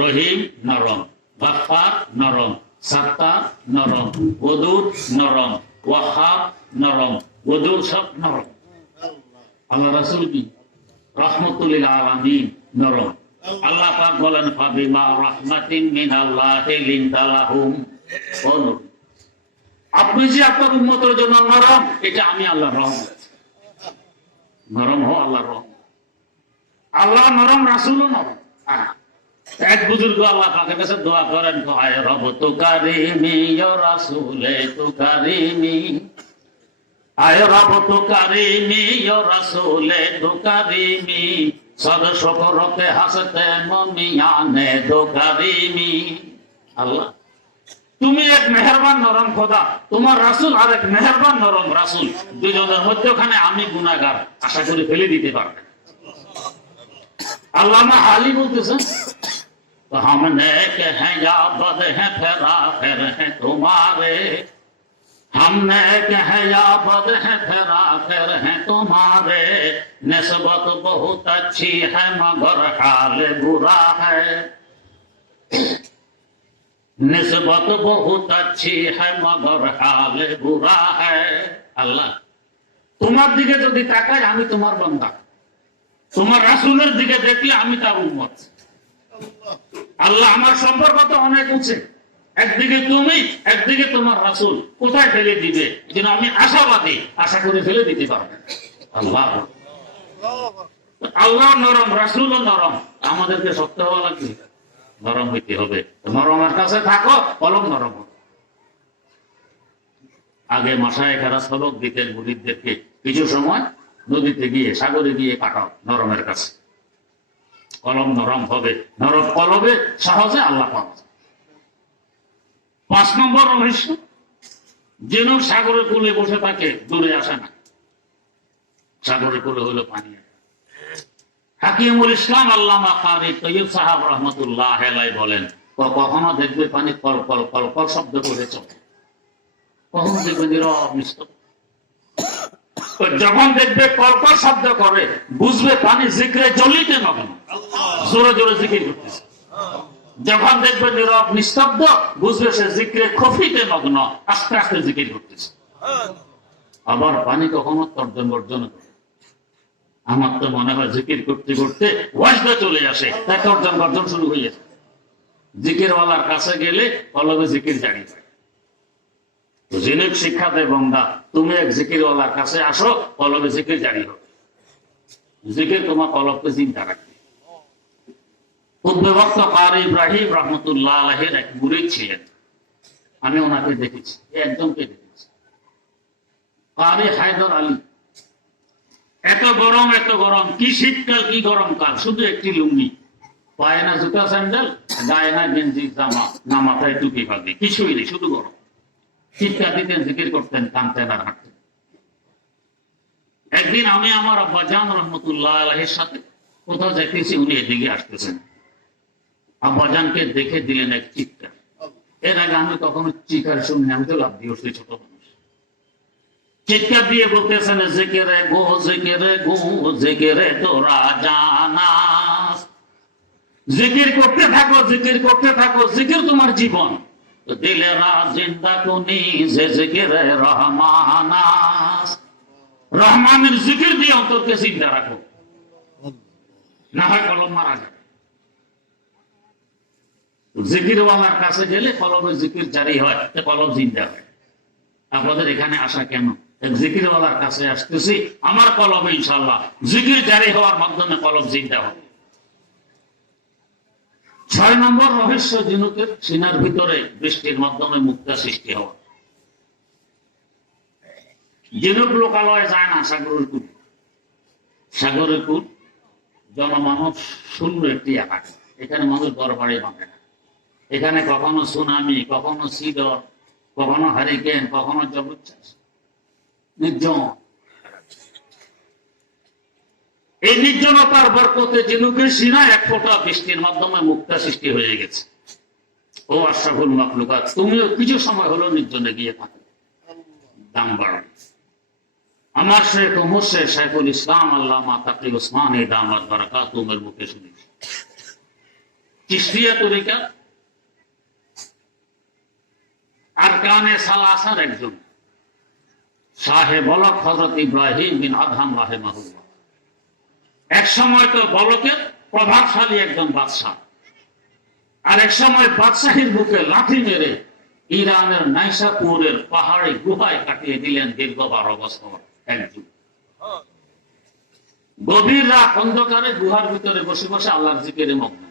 রহিম নরম, গাফফার নরম, সাত্তার নরম, ওদুদ নরম, ওয়াহাব নরম, ওদুদ সব নরম। আল্লাহ রাসূল কি রাহমাতুল লিল আলামিন নরম। আল্লাহ পাক বলেন ফাবিমা রাহমাতিন মিনাল্লাহি লিনতা লাহুম। আপনি যে আপনার উম্মতের জন্য নরম, এটা আমি আল্লাহর রহমত। নরম হও আল্লাহর রহমত। আল্লাহ নরম, রাসূলও নরম। এক বুজুর্গ আল্লাহ পাকের কাছে দোয়া করেন, আয় রব তু কারিমি ইয়া রাসূলে তু কারিমি, আয় রব তু কারিমি ইয়া রাসূলে তু কারিমি, সদ শুকরকে হাসতে মুমিয়ানে তু কারিমি। আল্লাহ তুমি এক মেহেরবান নরম খোদা, তোমার রাসূল আর এক মেহেরবান নরম রাসূল, দুজনের মধ্যখানে আমি গুনাহগার, আশা করি ফেলে দিতে পারবেন। আল্লামা আলী বলতেছেন, हमने के हैं या बद हैं फिर आखिर हैं तुम्हारे, हमने के हैं या बद हैं फिर आखिर हैं तुम्हारे, निस्बत बहुत अच्छी है मगर हाल बुरा है, निस्बत बहुत अच्छी है मगर हाल बुरा है। আল্লাহ তোমার দিকে যদি তাকাই আমি তোমার বান্দা, তোমার রাসূলের দিকে দেখলে আমি তার উম্মত। আল্লাহ আমার সম্পর্ক তো অনেক উঁচু, একদিকে তুমি একদিকে তোমার রাসূল, কোথায় ফেলে দিবে যেন আমি আশাবাদী, আশা করে ফেলে দিতে পারবে। আল্লাহ আল্লাহ নরম, রাসূলও নরম, আমাদেরকে শক্ত হওয়া লাগবে, নরম হইতে হবে। নরমের কাছে থাকো, কলম নরম হবে। আগে মাশায়েখরা সবক দিতেন মুরিদদেরকে, কিছু সময় নদীতে গিয়ে সাগরে গিয়ে কাটাও নরমের কাছে, কলম নরম হবে। নরম কলবে সহজে আল্লাহ পাওয়া যায়। 5 নম্বর রহস্য, যেন সাগরের কূলে বসে থাকে, দূরে আসে না। সাগরের কূলে হলো পানি। হাকিমুল ইসলাম আল্লামা কারি তৈয়ব সাহেব রহমতুল্লাহ আলাইহি বলেন, কখনো দেখবে পানি কল কল কল কল শব্দ করে চলে, কখনো দেখবে নীরব নিস্তব্ধ। যখন দেখবে কলকল শব্দ করে, বুঝবে পানি জিকিরে জ্বলিতে মগ্ন, জোরে জোরে জিকির করতেছে। যখন দেখবে নীরব নিস্তব্ধ, বুঝবে সে জিকিরে খফিতে মগ্ন, আস্তে আস্তে জিকির করতেছে। আবার পানি কখনো তর্জন বর্জন করে। আমার তো মনে হয় জিকির করতে করতে ওয়াজদা চলে আসে, তাই তর্জন বর্জন শুরু হয়ে যায়। জিকিরওয়ালার কাছে গেলে কলবে জিকির জারি হয়। জিনিক শিক্ষা দেয় বন্দা, তুমি এক জিকিরওয়ালার কাছে আসো, কলবে জিকির জারি হবে। জিকির তোমার কলবকে চিন্তা রাখবে। পূর্ববক্ত কারি ইব্রাহিম রহমতুল্লাহ আলাইহির এক মুরিদ ছিলেন, আমি ওনাকে দেখেছি, একজনকে দেখেছি, কারি হায়দার আলী। এত গরম, কি শীতকাল কি গরমকাল, শুধু একটি লুঙ্গি, পায়ে না জুতা স্যান্ডেল, গায়ে না গেঞ্জি জামা, না মাথায় টুপি ফাঁকি, কিছুই নেই, শুধু গরম। চিৎকার দিতেন, জিকির করতেন, কানতেন আর হাঁটতেন। একদিন আমি আমার আব্বাজান রহমতুল্লাহ আলাইহির সাথে কোথাও দেখতেছি, উনি এদিকে আসতেছেন। আব্বাজানকে দেখে দিলেন এক চিৎকার। এর আগে আমি কখনো চিৎকার শুনিনি, আমি তো লাভ দিয়ে উঠছি, ছোট মানুষ। চিৎকার দিয়ে বলতেছেন, জিকিরে গো জিকিরে গো জিকিরে তোরা জানাস, জিকির করতে থাকো, জিকির করতে থাকো, জিকির তোমার জীবন। দিলেরা জিন্দা কুনি যে জিকিরে রহমানাস, রহমানের জিকির দিয়ে অন্তরকে জিন্দা রাখো, না হয় কলম মারা যাবে। জিকিরওয়ালার কাছে গেলে কলমের জিকির জারি হয়, কলম জিন্দা হয়। আপনাদের এখানে আসা কেন? জিকিরওয়ালার কাছে আসতেছি, আমার কলমে ইনশাআল্লাহ জিকির জারি হওয়ার মাধ্যমে কলম জিন্দা হবে। 6 নম্বর রহস্য, ঝিনুকের সিনার ভিতরে বৃষ্টির মাধ্যমে মুক্তা সৃষ্টি হওয়া। ঝিনুক লোকালয়ে যায় না, সাগরের কূল। সাগরের কূল জনমানব শূন্য একটি এলাকা, এখানে মানুষ ঘর বাড়ি বাঁধে না। এখানে কখনো সুনামি, কখনো সিডর, কখনো হারিকেন, কখনো জলোচ্ছ্বাস, নির্জন। এই নির্জনতার বরকতে ঝিনুকের সিনায় এক ফোঁটা বৃষ্টির মাধ্যমে মুক্তা সৃষ্টি হয়ে গেছে। ও আশরাফুল মাখলুকাত, তুমিও কিছু সময় হলো নির্জনে গিয়ে থাকো, দাম বাড়ান। আমার শেখ মুর্শিদ শাইখুল ইসলাম আল্লামা তাকি ওসমানী দামাত বারাকাতুহুমের মুখে শুনেছি, চিশতিয়া তরিকা আর কানে সালাসার একজন সাহেব বলক হযরত ইব্রাহিম বিন আদহাম রাহিমাহুল্লাহ। এক সময় তো বলকের প্রভাবশালী একজন বাদশাহ, আর এক সময় বাদশাহীর বুকে লাঠি মেরে ইরানের নাইসাপুরের পাহাড়ি গুহায় কাটিয়ে দিলেন দীর্ঘ 12 বছর একজন। গভীর রাত অন্ধকারে গুহার ভিতরে বসে বসে আল্লাহর জিকিরে মগ্ন।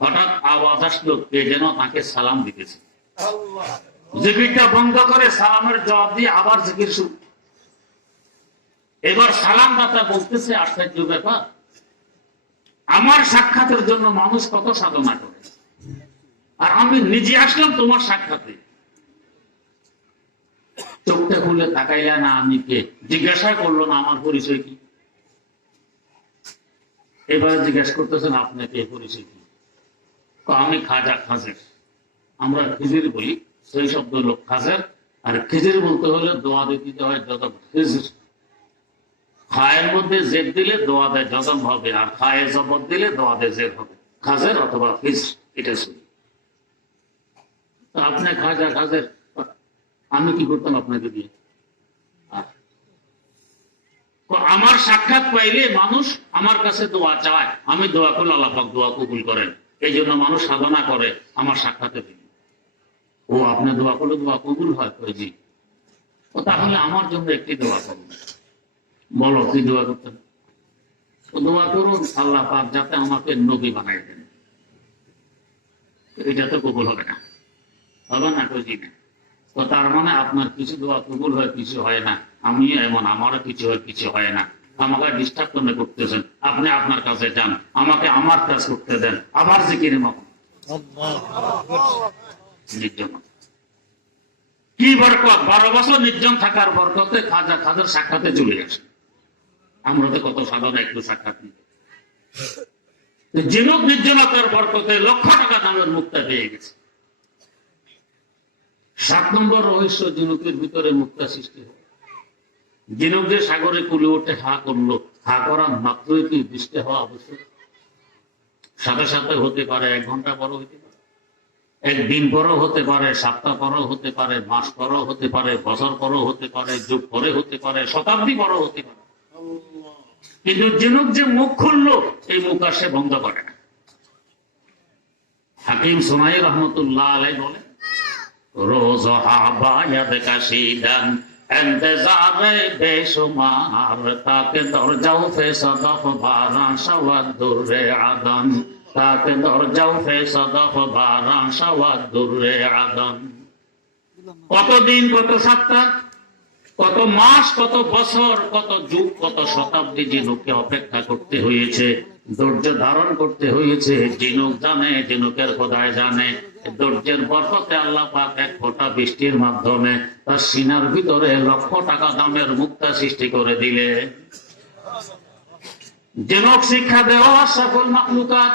হঠাৎ আওয়াজ আসলো, কে যেন তাকে সালাম দিতেছে। জিকিরটা বন্ধ করে সালামের জবাব দিয়ে আবার জিকির শুরু। এবার সালাম দাতা বলতেছে, আশ্চর্য ব্যাপার, আমার সাক্ষাতের জন্য মানুষ কত সাধনা করে, আর আমি নিজে আসলাম তোমার সাক্ষাতে। চোখটা খুলে তাকাইলা না, আমি কে, জিজ্ঞাসা করলো না আমার পরিচয় কি। এবার জিজ্ঞাসা করতেছেন আপনি কে, পরিচয় কি? আমি খাজা খাজের। আমরা খিজির বলি, সেই শব্দ হলো খাজের। আর খিজির বলতে হলে দোয়া দিতে হয় যত খিজির। খায়ের মধ্যে জেদ দিলে দোয়া দেয় যজম হবে, আর খায়ে জবর দিলে দোয়া দেয় জেদ হবে। খাজের অথবা খিজ, এটা শুনি। আপনি খাজা খাজের, আমি কি করতাম আপনাকে দিয়ে? আমার সাক্ষাৎ পাইলে মানুষ আমার কাছে দোয়া চায়, আমি দোয়া করলে আল্লাহ পাক দোয়া কবুল করেন, এই জন্য মানুষ সাধনা করে আমার সাক্ষাতে দিন। ও আপনি দোয়া করলে দোয়া কবুল হয়? জি। ও তাহলে আমার জন্য একটি দোয়া করুন। বলো কি দোয়া করতেন? দোয়া করুন আল্লাহ পাক যাতে আমাকে নবী বানাই দেন। এটা তো কবুল হবে না, হবে না? জি না। তো তার মানে আপনার কিছু দোয়া কবুল হয়, কিছু হয় না। আমি এমন, আমারও কিছু হয়, কিছু হয় না। আমাকে ডিস্টার্ব মনে করতেছেন, আপনি আপনার কাছে যান, আমাকে আমার কাজ করতে দেন। আবার জিকিরে মগ্ন। নির্জন কি বরকত! 12 বছর নির্জন থাকার বরকতে খাজা খাজার সাক্ষাতে চলে আসে। আমরা তো কত সাধনা একটু সাক্ষাৎ নিই। জিনুক নির্জনতার বরকতে লক্ষ টাকা দামের মুক্তা পেয়ে গেছে। 7 নম্বর রহস্য, জিনুকের ভিতরে মুক্তা সৃষ্টি হয়। জিনুক যে সাগরে কুলে উঠে হা করলো, হা করার মাত্রই কি বৃষ্টি হওয়া আবশ্যক? সাথে সাথে হতে পারে, 1 ঘন্টা পরও হতে পারে, 1 দিন পরও হতে পারে, সপ্তাহ পরও হতে পারে, মাস পরও হতে পারে, বছর পরও হতে পারে, যুগ পরে হতে পারে, শতাব্দী পরও হতে পারে। কিন্তু জিনুক যে মুখ খুললো, এই মুখ আর সে বন্ধ করে না। হাকিম সুমাই রহমতুল্লাহ আলাই বলে, রোজ হাবায়াত কাশিদান ইন্তজারে বেশুমার, তাকে দরজাও ফে সদফ বারা শাওয়াদুরে আদন, তাকে দরজাও ফে সদফ বারা শাওয়াদুরে আদন। কতদিন, কত সপ্তাহ, কত মাস, কত বছর, কত যুগ, কত শতাব্দী জিনুককে অপেক্ষা করতে হয়েছে, ধৈর্য ধারণ করতে হয়েছে। জিনুক জানে, জিনুকের খোদায় জানে। ধৈর্যের বরকতে আল্লাহ পাক 1 ফোঁটা বৃষ্টির মাধ্যমে তার সিনার ভিতরে লক্ষ টাকা দামের মুক্তা সৃষ্টি করে দিলে। জিনুক শিক্ষা দেওয়া সকল মাখলুকাত,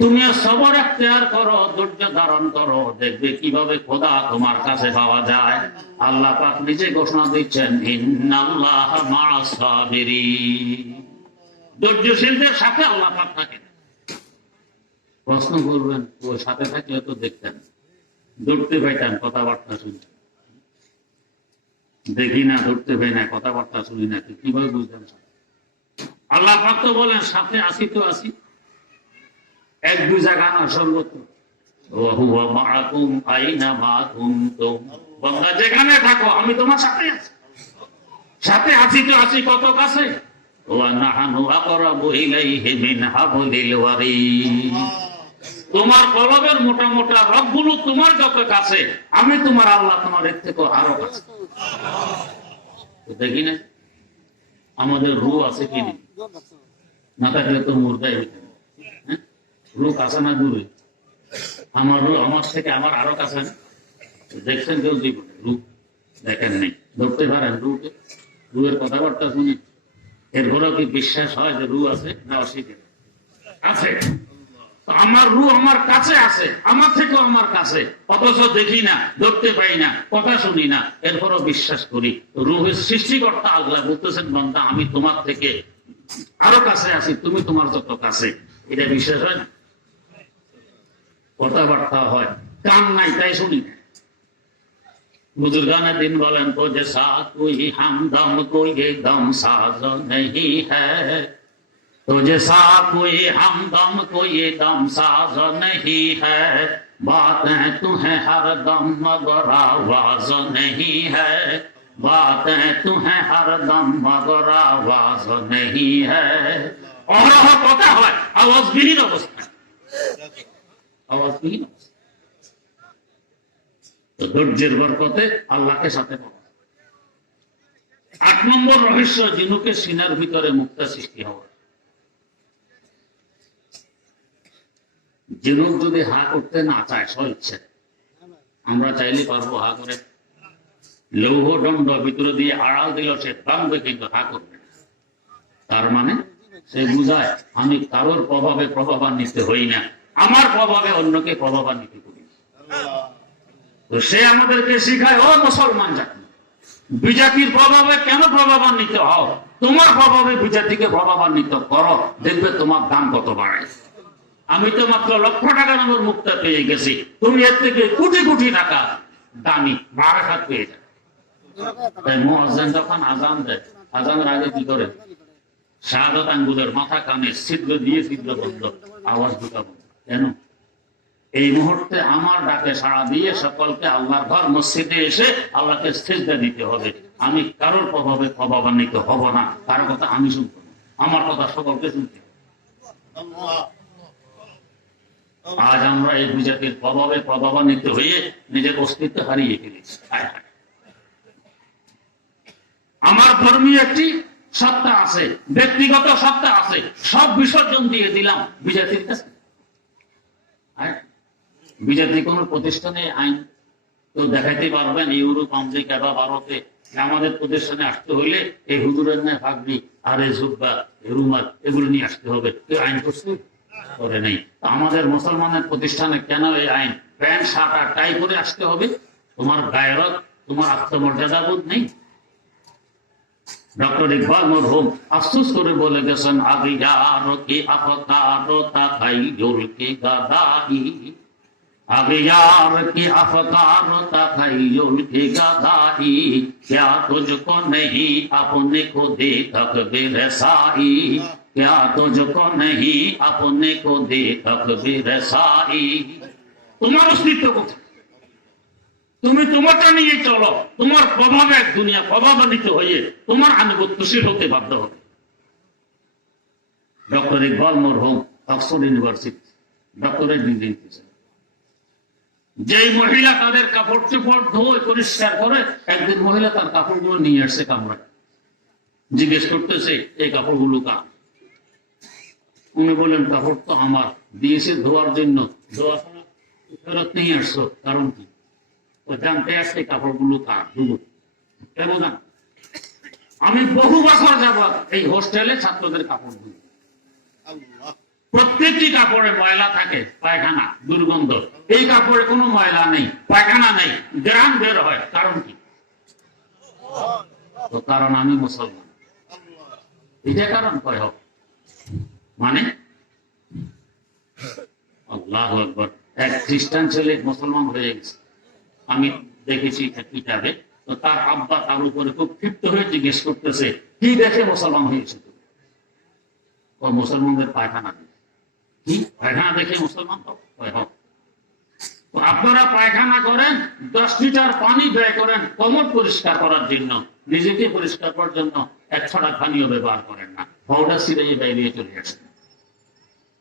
তুমি সবর এখতিয়ার করো, ধৈর্য ধারণ করো, দেখবে কিভাবে খোদা তোমার কাছে পাওয়া যায়। আল্লাহ পাক নিজে ঘোষণা দিচ্ছেন, ইন্নাল্লাহা মা'আস সাবিরিন। ধৈর্যশীলদের সাথে আল্লাহ পাক থাকেন। প্রশ্ন করবেন, ওই সাথে থাকলে তো দেখতেন, ধরতে পাইতেন, কথাবার্তা শুনতেন। দেখি না, ধরতে পাই না, কথাবার্তা শুনি না, কিভাবে বুঝতেন? আল্লাহ পাক তো বলেন সাথে আসি তো আসি, 1-2 জায়গা না, সর্বত্র। ওয়াহুয়া মাআকুম আইনা মা কুনতুম, বান্দা যেখানে থাকো আমি তোমার সাথে আছি। সাথে আছি তো আছি কত কাছে। ওয়া নাহনু আকরাবু ইলাইহি মিন হাবলিল ওয়ারিদ, তোমার কলবের মোটা মোটা রগগুলো তোমার যত কাছে, আমি তোমার আল্লাহ তোমার এর থেকে আরো কাছে। দেখি না আমাদের রূহ আছে কি না, থাকলে তো মুর্দাই হইতে। রূহ আছে না দূরে? আমার রূহ আমার থেকে আমার আরো কাছে। দেখছেন কেউ জীবনে? রূহ দেখেন নেই, ধরতে পারেন রূহকে? রূহের কথাবার্তা শুনি, এরপরেও কি বিশ্বাস হয় যে রূহ আছে? না, অস্বীকার আছে। আমার রূহ আমার কাছে আছে, আমার থেকেও আমার কাছে, অথচ দেখি না, ধরতে পাই না, কথা শুনি না, এরপরও বিশ্বাস করি। রূহের সৃষ্টিকর্তা আল্লাহ বলতেছেন, বান্দা আমি তোমার থেকে আরো কাছে আছি, তুমি তোমার যত কাছে। এটা বিশ্বাস হয় না? কথাবার্তা হয়, কান নাই তাই শুনি না। बुजुर्गान दिन बोलन तो जैसा कोई हमदम कोई दम साज नहीं है, तो जैसा कोई हमदम कोई दम साज नहीं है, बातें तुम्हें हर दम मगर आवाज नहीं है, बातें तुम्हें हर दम मगर आवाज नहीं है। और কথা হয় আওয়াজবিহীন অবস্থা, আওয়াজবিহীন অবস্থা। তো ধৈর্যের বরকতে আল্লাহকে সাথে পাওয়া। 8 নম্বর রহস্য, জিনুকে সিনার ভিতরে মুক্তা সৃষ্টি হওয়া। জিনুক যদি হা করতে না চায় স্বইচ্ছে, আমরা চাইলে পারবো হা করে? লৌহ দণ্ড ভিতরে দিয়ে আড়াল দিল, সে ভাঙবে কিন্তু হা করবে। তার মানে সে বুঝায় আমি কারোর প্রভাবে প্রভাবান্বিত হই না, আমার প্রভাবে অন্যকে প্রভাবান্বিত করি। তো সে আমাদেরকে শিখায়, ও মুসলমান জাতি, বিজাতির প্রভাবে কেন প্রভাবান্বিত হও? তোমার প্রভাবে বিজাতিকে প্রভাবান্বিত করো, দেখবে তোমার দাম কত বাড়ায়। আমি তো মাত্র লক্ষ টাকা নম্বর মুক্তা পেয়ে গেছি, তুমি এর থেকে কোটি কোটি টাকা দামি বারাকাত পেয়ে যাবে। তাই মুয়াজ্জিন যখন আজান দেয়, আজানের আগে কি করে? শাহাদাত আঙ্গুলের মাথা কানে ছিদ্র দিয়ে ছিদ্র বন্ধ, আওয়াজ ঢুকাবো কেন? এই মুহূর্তে আমার ডাকে সাড়া দিয়ে সকলকে আল্লাহর ঘর মসজিদে এসে আল্লাহকে সিজদা দিতে হবে। আমি কারোর প্রভাবে প্রভাবান্বিত হব না, কারোর কথা আমি শুনবো না, আমার কথা সকলকে শুনতে হবে। আজ আমরা এই বিজাতির প্রভাবে প্রভাবান্বিত হয়ে নিজের অস্তিত্ব হারিয়ে ফেলেছি। আমার ধর্মীয় একটি সত্তা আছে, ব্যক্তিগত সত্তা আছে, সব বিসর্জন দিয়ে দিলাম বিজাতির কাছে। বিজাতি কোন প্রতিষ্ঠানে আইন তো দেখাইতে পারবেন ইউরোপ, আমেরিকা বা ভারতে আমাদের প্রতিষ্ঠানে আসতে হইলে এই হুজুরের ন্যায় ফাগড়ি আর এই জুব্বা রুমাল এগুলো নিয়ে আসতে হবে, কেউ আইন করছে? করে নেই। আমাদের মুসলমানের প্রতিষ্ঠানে কেন এই আইন? প্যান্ট শার্ট আর টাই করে আসতে হবে? তোমার গায়রত, তোমার আত্মমর্যাদা বোধ নেই? ডক্টর ইকবাল মরহুম আফসোস করে বলে গেছেন, আগিয়ার কি আফতার তাকাইয়ুল কি গাদাই, আগিয়ার কি আফতার তাকাইয়ুল কি গাদাই, क्या तुझको नहीं अपने को दे तकबीर साई, क्या तुझको नहीं अपने को दे तकबीर साई। তোমার অস্তিত্ব কোথায়? তুমি তোমারটা নিয়ে চলো, তোমার প্রভাবে এক দুনিয়া প্রভাবান্বিত হয়ে তোমার আনুগত্যশীল হতে বাধ্য হবে। ডক্টর ইকবাল মরহুম অক্সফোর্ড ইউনিভার্সিটি ডক্টরেট ডিগ্রি দিয়েছেন। যেই মহিলা তাদের কাপড় চোপড় ধোয় পরিষ্কার করে, একদিন মহিলা তার কাপড়গুলো নিয়ে আসছে কামরা, জিজ্ঞেস করতেছে এই কাপড়গুলো কার? উনি বলেন কাপড় তো আমার, দিয়েছে ধোয়ার জন্য, ধোয়া ফেরত নিয়ে আসছো, কারণ কি? জানতে আসছে কাপড়গুলো কার, কেন? আমি বহু বছর যাবত এই হোস্টেলে ছাত্রদের কাপড় ধুই, প্রত্যেকটি কাপড়ে ময়লা থাকে, পায়খানা, দুর্গন্ধ। এই কাপড়ে কোনো ময়লা নেই, পায়খানা নেই, গ্রাম বের হয়, কারণ কি? তো কারণ আমি মুসলমান, এটা কারণ কয় হোক মানে আল্লাহু আকবার। এক খ্রিস্টান ছেলে মুসলমান হয়ে গেছে, আমি দেখেছি কিতাবে। তো তার আব্বা তার উপরে খুব ক্ষিপ্ত হয়ে জিজ্ঞেস করতেছে, কি দেখে মুসলমান হয়েছে? ও মুসলমানদের পায়খানা, কি পায়খানা দেখে মুসলমান হোক? আপনারা পায়খানা করেন, 10 লিটার পানি ব্যয় করেন কোমর পরিষ্কার করার জন্য, নিজেকে পরিষ্কার করার জন্য 1 ছড়া পানিও ব্যবহার করেন না, পাউডার ছিটিয়ে বাইরে চলে আসেন।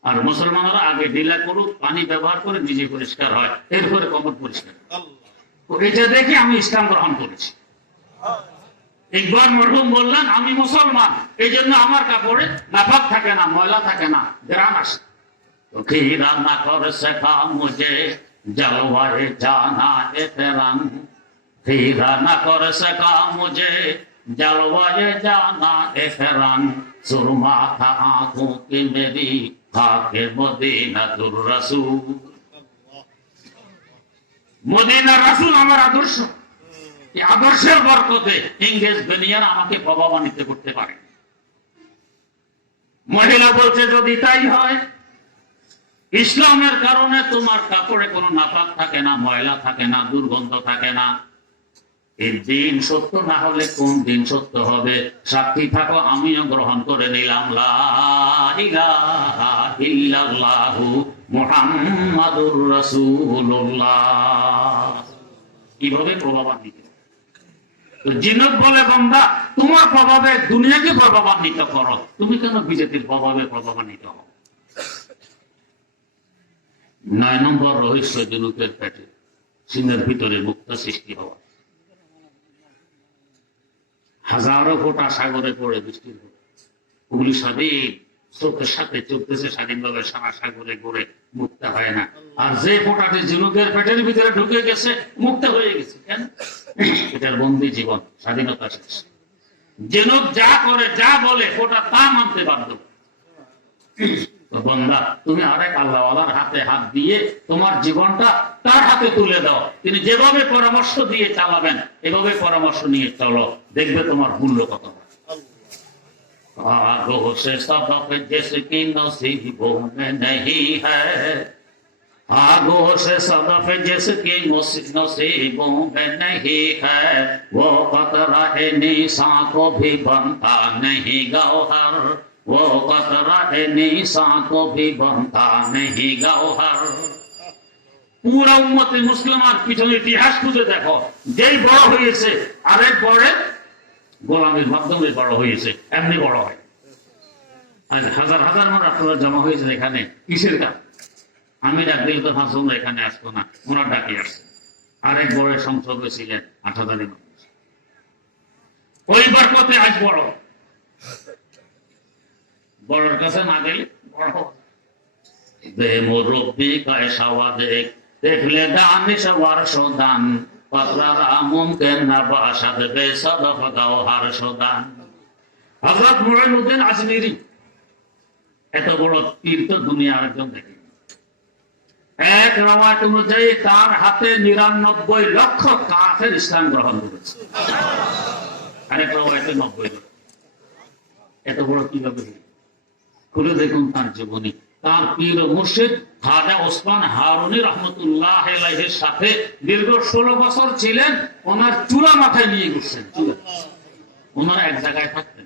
আর মুসলমানরা আগে ঢিলা করুক, পানি ব্যবহার করে নিজে পরিষ্কার হয়, এরপরে কোমর পরিষ্কার। এটা দেখে আমি ইসলাম গ্রহণ করেছি। ইকবাল মরহুম বললেন, আমি মুসলমান, এই জন্য আমার কাপড়ে নাপাক থাকে না, ময়লা থাকে না, গ্রাম আসে। তো খিরা না করে শেখা মুঝে জলওয়ায়ে জানা এহতরাম, খিরা না করে শেখা মুঝে जलवाए जाना एहराम, सुरमा था आंखों की मेरी खाके मदीना तुर रसूल। মদিনার রাসূল আমার আদর্শ, এই আদর্শের বরকতে ইংরেজ দুনিয়ার আমাকে প্রভাবান্বিত করতে পারে। মহিলা বলছে যদি তাই হয়, ইসলামের কারণে তোমার কাপড়ে কোনো নাপাক থাকে না, ময়লা থাকে না, দুর্গন্ধ থাকে না। এই দিন সত্য না হলে কোন দিন সত্য হবে? সাক্ষী থাকো, আমিও গ্রহণ করে নিলাম লা ইলাহা ইল্লাল্লাহু মুহাম্মাদুর রাসূলুল্লাহ। কিভাবে প্রভাবান্বিত? জিনত বলে বান্দা তোমার প্রভাবে দুনিয়াকে প্রভাবান্বিত করো, তুমি কেন বিজেপির প্রভাবে প্রভাবান্বিত হও? 9 নম্বর রহস্য, জিনুকের পেটে সিনের ভিতরে মুক্ত সৃষ্টি হওয়া। হাজারো ফোঁটা সাগরে পড়ে বৃষ্টির ওগুলি স্বাধীন চোখের সাথে চলতেছে স্বাধীনভাবে সারা সাগরে ঘুরে, মুক্ত হয় না। আর যে ফোঁটাটি ঝিনুকের পেটের ভিতরে ঢুকে গেছে মুক্ত হয়ে গেছে। কেন? এটার বন্দী জীবন, স্বাধীনতা শেষ। ঝিনুক যা করে যা বলে ফোঁটা তা মানতে বাধ্য। বন্দা তুমি আরেক আল্লাহওয়ালার হাতে হাত দিয়ে তোমার জীবনটা তার হাতে তুলে দাও। তিনি যেভাবে পরামর্শ দিয়ে চালাবেন এভাবে পরামর্শ নিয়ে চলো, দেখবে তোমার মূল্য কত। आगो से सबक जिसकी नसीबों में नहीं है, आगो से सबक जिसकी नसीबों में नहीं है, वो कतरा निशा को भी बनता नहीं गौहर, वो कतरा निशा को भी बनता नहीं गौहर। পুরা উম্মতে মুসলিমার পিছনে ইতিহাস খুঁজে দেখো, যেই বড় হয়েছে আরেক বড় গোলামের মাধ্যমে বড় হয়েছে, এমনি বড় হয়। আজ হাজার হাজার মানুষ আপনারা জমা হয়েছে এখানে কিসের কাজ? আমি ডাকলে তো হাসুন এখানে আসতো না, ওনার ডাকে আসছে। আরেক বড় সংসদে ছিলেন 8,000 মানুষ। পরিবার পথে আজ বড়, বড়র কাছে না গেলে বড় বেমুরব্বি কায় সাওয়াদেক দেখলে দানিশ ওয়ারশদান পাতলারা মুমকিন না বাসাদ বেসাদফ গাওহার সদান। হযরত মুঈনুদ্দিন আজমিরি এত বড় পীর তো দুনিয়া আরেকজন দেখে। এক রাওয়াত অনুযায়ী তার হাতে 99 লক্ষ কাফের ইসলাম গ্রহণ করেছে। আরেক রাওয়াতে 90 লক্ষ। এত বড় কিভাবে? খুলে দেখুন তার জীবনী। তার পীর ও মুর্শিদ খাজা ওসমান হারুনি রহমতুল্লাহ আলাইহির সাথে দীর্ঘ 16 বছর ছিলেন। ওনার চূড়া মাথায় নিয়ে ঘুরছেন। ওনারা এক জায়গায় থাকতেন,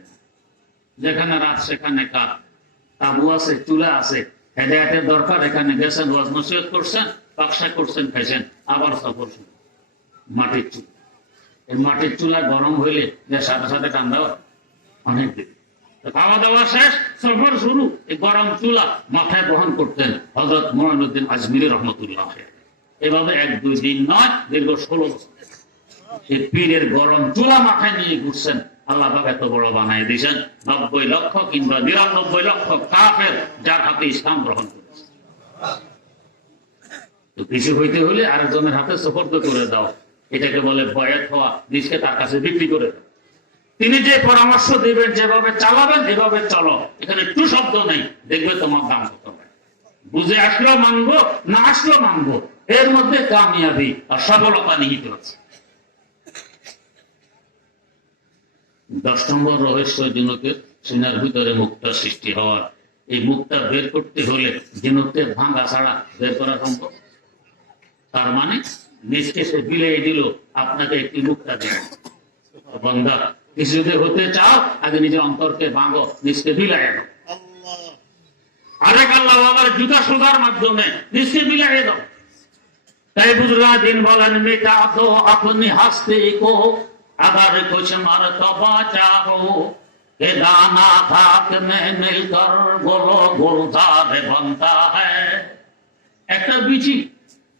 যেখানে রাত সেখানে কাজ, তাবু আছে, চুলা আছে, হেদায়েতের দরকার, এখানে গেছেন, ওয়াজ নসিহত করছেন, বাক্সা করছেন, খাইছেন, আবার সফর শুরু। মাটির চুলা, এই মাটির চুলা গরম হইলে যে সাথে সাথে ঠান্ডা হয় অনেক দিন। খাওয়া দাওয়া শেষ, সফর শুরু। এই গরম চুলা মাথায় বহন করতেন হযরত মুঈনুদ্দিন আজমিরি রহমতুল্লাহ। এভাবে 1-2 দিন নয়, দীর্ঘ 16 বছর এই পীরের গরম চুলা মাথায় নিয়ে ঘুরছেন। আল্লাহ পাক এত বড় বানাই দিয়েছেন 90 লক্ষ কিংবা 99 লক্ষ কাফের যার হাতে ইসলাম গ্রহণ করেছে। তো কিছু হইতে হলে আরেকজনের হাতে সুপর্দ করে দাও, এটাকে বলে বয়াত হওয়া। নিজকে তার কাছে বিক্রি করে দাও। তিনি যে পরামর্শ দিবেন, যেভাবে চালাবেন এভাবে চলো, এখানে একটু শব্দ নেই, দেখবে তোমার দাম কত হয়। বুঝে আসলো মানবো, না আসলো মানবো, এর মধ্যে কামিয়াবি আর সফলতা নিহিত আছে। 10 নম্বর রহস্য, জিনুকের সিনার ভিতরে মুক্তা সৃষ্টি হওয়ার। এই মুক্তা বের করতে হলে জিনুককে ভাঙা ছাড়া বের করা সম্ভব। তার মানে নিজকে সে বিলাই দিল, আপনাকে একটি মুক্তা দেন। বন্ধা কিছু যদি হতে চাও, আগে নিজের অন্তরকে ভাঙো, নিজকে বিলাই দাও। আরেক আল্লাহ বাবার জুতা সোজার মাধ্যমে নিজকে বিলাই দাও। তাই বুজরা দিন বলেন, মিটা দো আপনি হাসতে কো, अगर कुछ मर्तबा चाहो कि दाना खाक में मिलकर गोलो गुलजार बनता है। একটা বিচি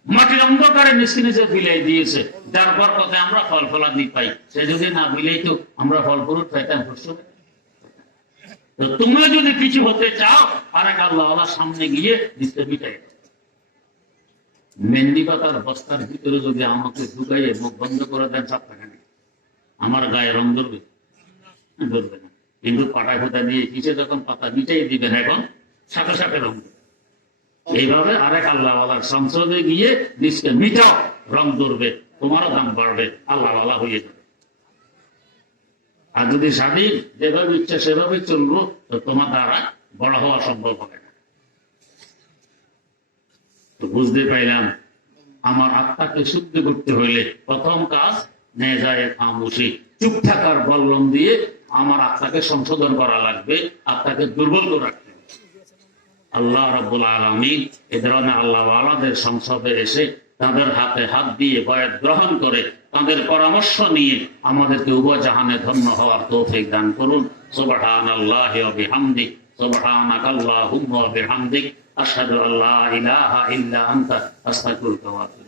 মাটির অন্ধকারে নিচে নিচে বিলাই দিয়েছে, যার পর কথা আমরা ফল ফলাদি পাই। সে যদি না বিলাই তো আমরা ফল ফ্রুট পাইতাম। তো তোমরা যদি কিছু হতে চাও, আরেক আল্লাহওয়ালার সামনে গিয়ে নিচে বিটাই দাও। মেহেন্দি পাতার বস্তার ভিতরে যদি আমাকে ঢুকাইয়ে মুখ বন্ধ করে দেন, 7 টাকা নেই, আমার গায়ে রং ধরবে? ধরবে না। কিন্তু পাটা ফোটা দিয়ে কিসে যখন পাতা মিটাই দিবেন, এখন সাথে সাথে রং ধরবে। এইভাবে আরেক আল্লাহওয়ালার সংসদে গিয়ে নিজকে মিটাও, রং ধরবে, তোমারও দাম বাড়বে, আল্লাহওয়ালা হয়ে যাবে। আর যদি স্বাধীন যেভাবে ইচ্ছা সেভাবে চলবো, তো তোমার দ্বারা বড় হওয়া সম্ভব হবে না। তো বুঝতে পাইলাম আমার আত্মাকে শুদ্ধ করতে হইলে প্রথম কাজ নেজায়ে খামোশি, চুপ থাকার বল্লম দিয়ে আমার আত্মাকে সংশোধন করা লাগবে, আত্মাকে দুর্বল করে রাখতে হবে। আল্লাহ রাব্বুল আলামিন এ ধরনের আল্লাহ ওয়ালাদের সংসদে এসে তাদের হাতে হাত দিয়ে বয়াত গ্রহণ করে তাদের পরামর্শ নিয়ে আমাদেরকে উভয় জাহানে ধন্য হওয়ার তৌফিক দান করুন। সুবহানাল্লাহি ওয়া বিহামদিহি, সুবহানাকাল্লাহুম্মা ওয়া বিহামদিক, আশহাদু আল্লা ইলাহা ইল্লা আনতা, আস্তাগফিরুকা ওয়া আতুবু ইলাইক।